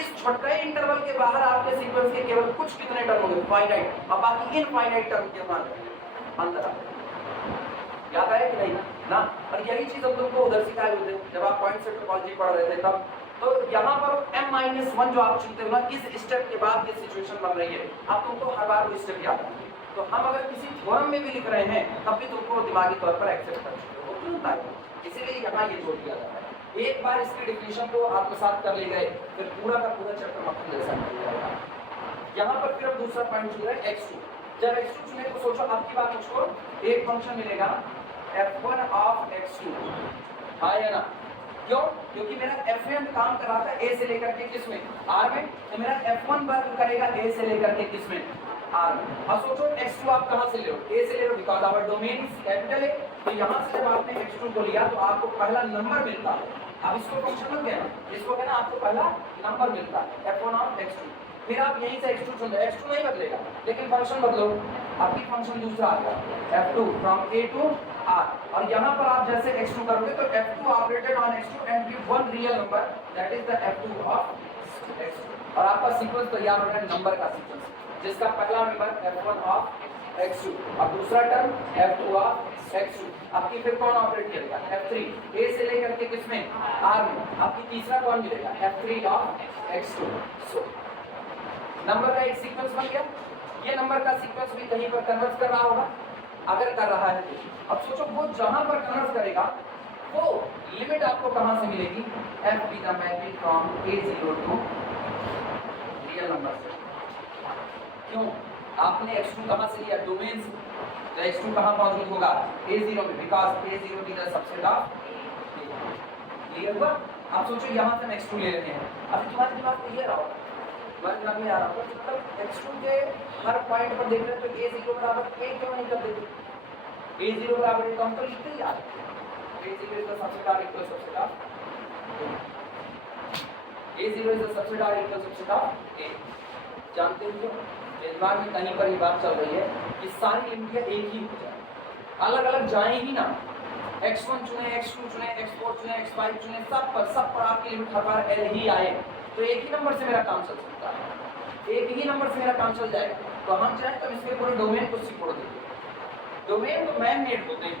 इस छोटे इंटरवल के बाहर आपके सीक्वेंस के केवल कुछ कितने टर्म होंगे, फाइनाइट, और बाकी इनफाइनाइट टर्म के अंदर याद आया कि नहीं ना। और यही चीज हम तुमको उधर सिखाए हुए थे जब आप पॉइंट सेट टोपोलॉजी पढ़ रहे थे तब। तो यहाँ पर m-1 जो आप चुनते हो ना, इस स्टेप के बाद ये सिचुएशन बन रही है, अब तुमको हर बार वो स्टेप याद है। तो हम अगर किसी थ्योरम में भी लिख रहे हैं तब भी तुमको दिमागी तौर पर एक्सेप्ट कर चुके हो, तुरंत आएगा, इसीलिए यहाँ ये जोड़ दिया जाता है। एक बार इसकी डिफिनेशन को आत्मसात कर ले गए फिर पूरा का पूरा चैप्टर मक्खन जैसा मिल जाएगा। यहाँ पर फिर हम दूसरा पॉइंट चुन रहे हैं x2। जब x2 चुने तो सोचो आपकी बात मुझको एक फंक्शन मिलेगा F1 ऑफ x2 हाँ या ना? क्यों? क्योंकि मेरा F1 काम कर रहा था A से लेकर के किस में? R में। तो मेरा F1 वर्क करेगा A से लेकर के किस में? R में। अब सोचो x2 आप कहाँ से ले लो? A से ले लो, because our domain is capital A। तो यहाँ से जब आपने x2 को लिया तो आपको पहला नंबर मिलता है। अब इसको फंक्शन में कहना, इसको कहना आपको पहला नंबर मिलता है F1 ऑफ x2। फिर आप यहीं से x2 चुन लो, x2 नहीं बदलेगा लेकिन फंक्शन बदलो, आपकी फंक्शन दूसरा आ गया F2 from A to R। और यहाँ पर आप जैसे x2 करोगे तो F2 operated on x2 and give one real number that is the F2 of x2। और आपका सीक्वेंस तैयार हो गया नंबर का सीक्वेंस, जिसका पहला नंबर F1 ऑफ x2 और दूसरा टर्म F2 ऑफ x2। आपकी फिर कौन ऑपरेट करेगा? F3 A से लेकर के किसमें? R में। आपकी तीसरा कौन मिलेगा? F3 of x2। So number का एक सीक्वेंस बन गया। ये नंबर का सीक्वेंस भी कहीं पर कन्वर्ट कर रहा होगा, अगर कर रहा है तो। अब सोचो वो जहां पर कन्वर्ट करेगा वो लिमिट आपको कहां से मिलेगी? F be the mapping from A0 to real number से। क्यों? आपने x2 कहां से लिया? डोमेन से। तो x2 कहां मौजूद होगा? A0 में, because A0 is the subset of A। Clear हुआ? आप सोचो यहां से हम x2 ले रहे हैं। अब तुम्हारे दिमाग में ये रहा हमारे दिमाग में आ रहा होगा मतलब x2 के हर पॉइंट पर देख रहे हैं तो A0 बराबर A क्यों नहीं कर देते? A0 बराबर A तो हम तो लिखते ही यार A0 is the subset R equals subset of A0 is the subset R equals subset of A। जानते हो मेरे दिमाग में कहीं पर ये बात चल रही है कि सारी लिमिटें एक ही हो जाए, अलग अलग जाए ही ना। x1 चुने, x2 चुने, x4 चुने, x5 चुने, सब पर आपकी लिमिट हर बार L ही आए तो एक ही नंबर से मेरा काम चल सकता है, एक ही नंबर से मेरा काम चल जाएगा। तो हम चाहें तो इसके पूरे डोमेन को सिकोड़ देंगे। डोमेन तो मैन मेड होते हैं,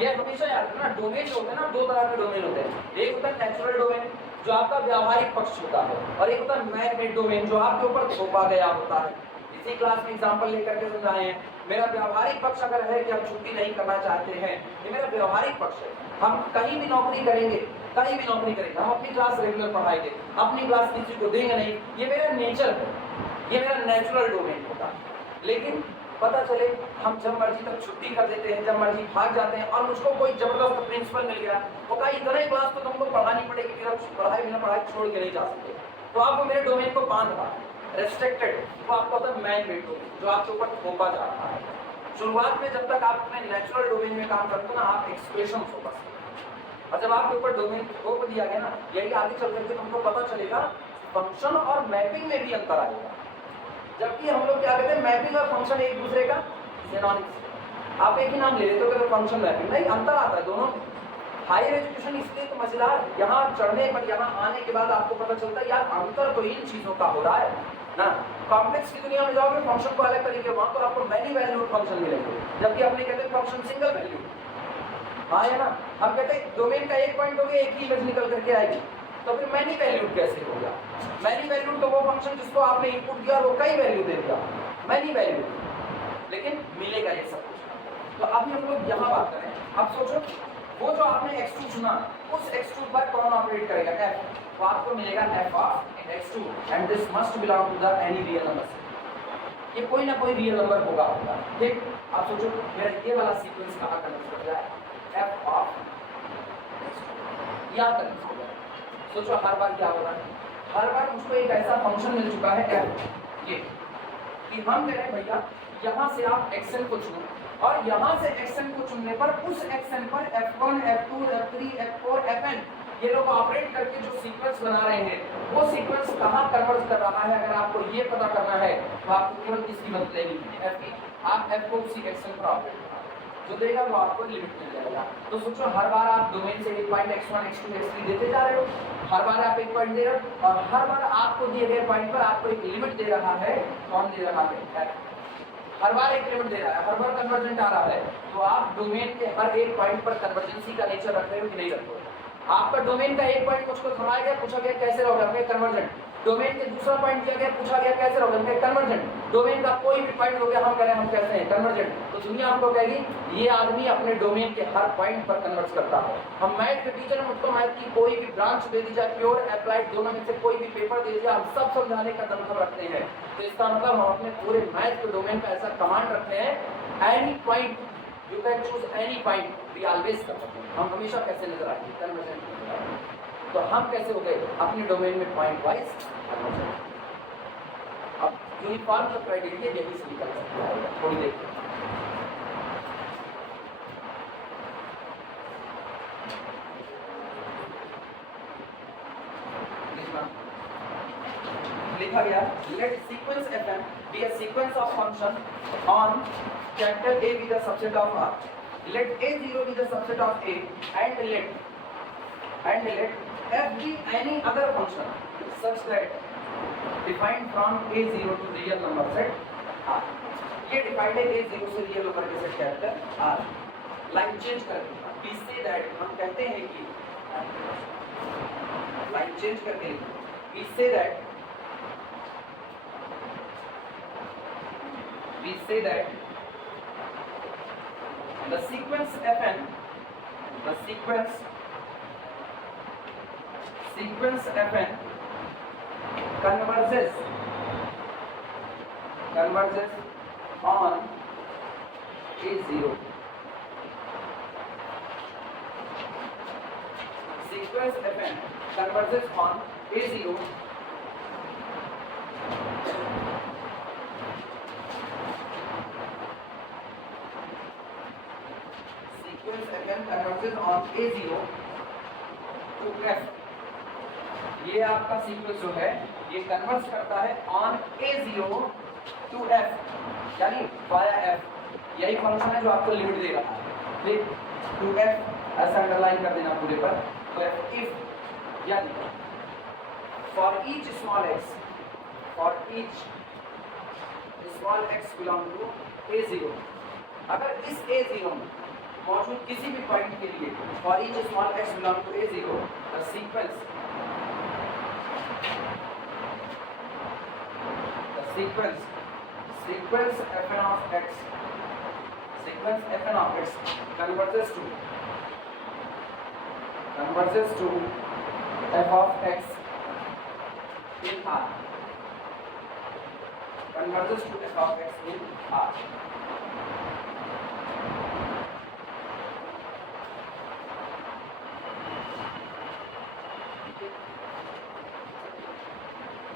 ये हमेशा याद रखना। डोमेन जो होते हैं ना, दो तरह के डोमेन होते हैं। एक होता है नेचुरल डोमेन जो आपका व्यावहारिक पक्ष होता है, और एक होता है मैन मेड डोमेन जो आपके ऊपर थोपा गया होता है। इसी क्लास में एग्जांपल लेकर के समझाए हैं। मेरा व्यावहारिक पक्ष अगर है कि हम छुट्टी नहीं करना चाहते हैं, ये मेरा व्यावहारिक पक्ष है। हम कहीं भी नौकरी करेंगे, कहीं भी नौकरी करेंगे, हम अपनी क्लास रेगुलर पढ़ाएंगे, अपनी क्लास किसी को देंगे नहीं, ये मेरा नेचर है, ये मेरा नेचुरल डोमेन होता है। लेकिन पता चले हम जब मर्जी तक छुट्टी कर देते हैं, जब मर्जी भाग जाते हैं, और मुझको कोई जबरदस्त प्रिंसिपल मिल गया, वो कहा इतना ही क्लास तो तुमको पढ़ानी पड़ेगी, फिर आप पढ़ाई बिना पढ़ाई छोड़ के नहीं जा सकते, तो आपको मेरे डोमेन को बांध रहा है, रेस्ट्रिक्टेड। तो आपको होता है मैन मेड डोमेन जो आपके ऊपर थोपा जा रहा है। शुरुआत में जब तक आप अपने नेचुरल डोमेन में काम करते हो ना, आप एक्सप्रेशन हो बस, और जब आपके ऊपर डोमेन थोप दिया गया ना, यही आगे चल करके तुमको पता चलेगा फंक्शन और मैपिंग में भी अंतर आएगा। जबकि हम लोग क्या कहते हैं, मैपिंग और फंक्शन एक दूसरे का सिनोनिम्स। आप एक ही नाम ले लेते हो कि फंक्शन मैपिंग, नहीं, अंतर आता है दोनों। हायर एजुकेशन इसलिए तो मजेदार, यहाँ चढ़ने पर, यहाँ आने के बाद आपको पता चलता है यार अंतर तो इन चीजों का हो रहा है ना। कॉम्प्लेक्स की दुनिया में जाओगे फंक्शन को अलग तरीके, वहां तो आपको मैनी वैल्यूड फंक्शन मिलेंगे, जबकि अपने कहते हैं फंक्शन सिंगल वैल्यू। हाँ है ना, हम कहते हैं डोमेन का एक पॉइंट हो गया, एक ही इमेज निकल करके आएगी, तो फिर मैनी वैल्यूड कैसे हो गया? मैनी वैल्यूड तो वो फंक्शन जिसको आपने इनपुट दिया और वो कई वैल्यू दे दिया, मैनी वैल्यूड, लेकिन मिलेगा ये सब कुछ। तो अभी हम लोग यहाँ बात करें। अब सोचो वो जो आपने x2 चुना, उस x2 पर कौन ऑपरेट करेगा? f। तो आपको मिलेगा f of x2 and this must belong to the any real number. ये कोई ना कोई रियल नंबर होगा। ठीक, आप सोचो मेरा ये वाला सीक्वेंस कहाँ कनेक्ट हो जाए? f ऑफ यहाँ कनेक्ट हो जाए। सोचो हर बार क्या होगा, हर बार मुझको एक ऐसा फंक्शन मिल चुका है f, ये कि हम कह रहे हैं भैया यहाँ से आप xn को चुनो, और यहाँ से xn को चुनने पर उस xn पर f1, f2, f3, f4, fn ये लोग ऑपरेट करके जो सीक्वेंस बना रहे हैं, वो सीक्वेंस कहाँ कन्वर्ट कर रहा है, अगर आपको ये पता करना है तो आपको केवल किसकी मदद लेनी है? f की। आप f को उसी xn पर ऑपरेट जो देगा वो आपको लिमिट मिल जाएगा। तो सोचो हर बार आप डोमेन से एक पॉइंट x1, x2, x3 देते जा रहे हो, हर बार आप एक पॉइंट दे रहे हो, और हर बार आपको दिए गए पॉइंट पर आपको एक लिमिट दे रहा है। कौन दे रहा है? हर बार एक लिमिट दे रहा है, हर बार कन्वर्जेंट आ रहा है। तो आप डोमेन के हर एक पॉइंट पर कन्वर्जेंसी का नेचर रख रहे हो कि नहीं रख रहे हो? आपका डोमेन का एक पॉइंट मुझको थमाया गया, पूछा गया कैसे रहोगे? कन्वर्जेंट। डोमेन के दूसरा पॉइंट दिया गया, पूछा गया कैसे रहोगे? कन्वर्जेंट। डोमेन का कोई भी पॉइंट हो गया, हम कह रहे हैं हम कैसे हैं? कन्वर्जेंट। तो दुनिया हमको कहेगी ये आदमी अपने डोमेन के हर पॉइंट पर कन्वर्ट करता है। हम मैथ के टीचर हैं, मुझको मैथ की कोई भी ब्रांच दे दी जाए, प्योर अप्लाइड दोनों में से कोई भी पेपर दे दिया, हम सब समझाने का दमखम रखते हैं। तो इसका मतलब हम अपने पूरे मैथ के डोमेन का ऐसा कमांड रखते हैं, any point you can choose any point, we always कर सकते हैं। हम हमेशा कैसे नजर आएंगे, कन्वर्जेंट। तो हम कैसे हो गए अपने डोमेन में पॉइंट वाइज कन्वर्जेंट। अब यूनिफॉर्म का क्राइटेरिया यही से निकल सकता है, थोड़ी देर लिखा गया, let sequence fm be a sequence of function on capital A be the subset of R. Let A0 be the subset of A and let f be any other function such that defined from A0 to real number set R. ये defined है A0 से real number के set capital R। Line change करके we say that हम कहते हैं कि line change करके we say that the sequence fn converges on A0. Sequence fn converges on A0 converges on A0 to F। ये आपका sequence जो है ये कन्वर्ज करता है ऑन A0 to F, यानी वाया F। यही फंक्शन है जो आपको लिमिट दे रहा है, ठीक, to F ऐसा अंडरलाइन कर देना पूरे पर। तो if यानी for each small x belong to A0, अगर इस A0 में मौजूद किसी भी पॉइंट के लिए for each small x belong to A0 the sequence fn of x converges to f of x in R, converges to f of x in R।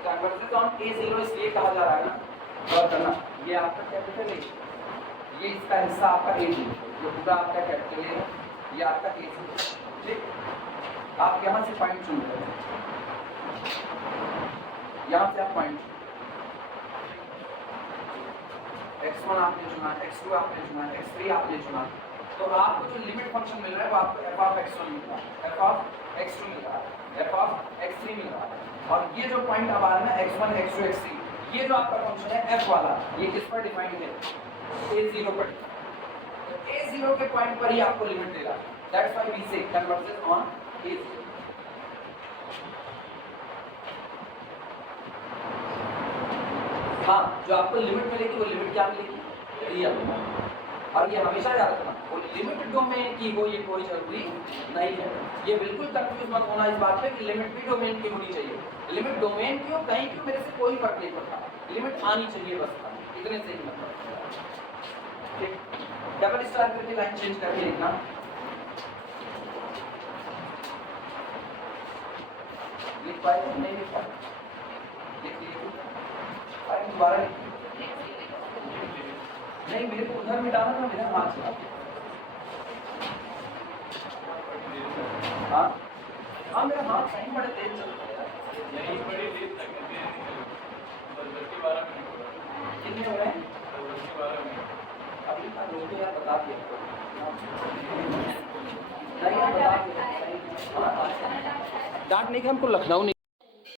Convergence on A0 इसलिए कहा जा रहा है ना, गौर करना, ये आपका कैपिटल A, ये इसका हिस्सा आपका A0, ये पूरा आपका कैपिटल A है, ये आपका A0, ठीक। आप यहाँ से पॉइंट चुन रहे हैं, यहाँ से आप पॉइंट x1 आपने चुना, x2 आपने चुना, x3 आपने चुना, तो आपको जो लिमिट फंक्शन मिल रहा है वो आपको f of x1 मिल रहा है, f of x2 मिल रहा है, f of x3 मिल रहा है। और ये जो पॉइंट अब आ रहा है ना x1 x2 x3, ये जो आपका फंक्शन है f वाला, ये किस पर डिफाइंड है, A0 पर। तो A0 के पॉइंट पर ही आपको लिमिट देगा, दैट्स व्हाई वी से कन्वर्जेंस ऑन A0। हाँ, जो आपको लिमिट मिलेगी वो लिमिट क्या मिलेगी, रियल। और ये हमेशा याद रखना, वो लिमिट डोमेन की हो ये कोई जरूरी नहीं है। ये बिल्कुल कंफ्यूज मत होना इस बात पे कि लिमिट भी डोमेन की होनी चाहिए। लिमिट डोमेन की हो कहीं की मेरे से कोई फर्क नहीं पड़ता, लिमिट आनी चाहिए बस, इतने से ही मतलब। ठीक, डबल स्टार करके लाइन चेंज करके लिखना, लिख पाए नहीं लिख पाए, अरे दोबारा नहीं, मेरे को उधर मिटाना था, मेरा हाथ से। हाँ हाँ, मेरा हाथ सही बड़े तेज चलता है, कितने हो रहे हैं अभी तक? रोको यार, बता दिया नहीं, बता दिया। डांट नहीं कि हमको लखनऊ नहीं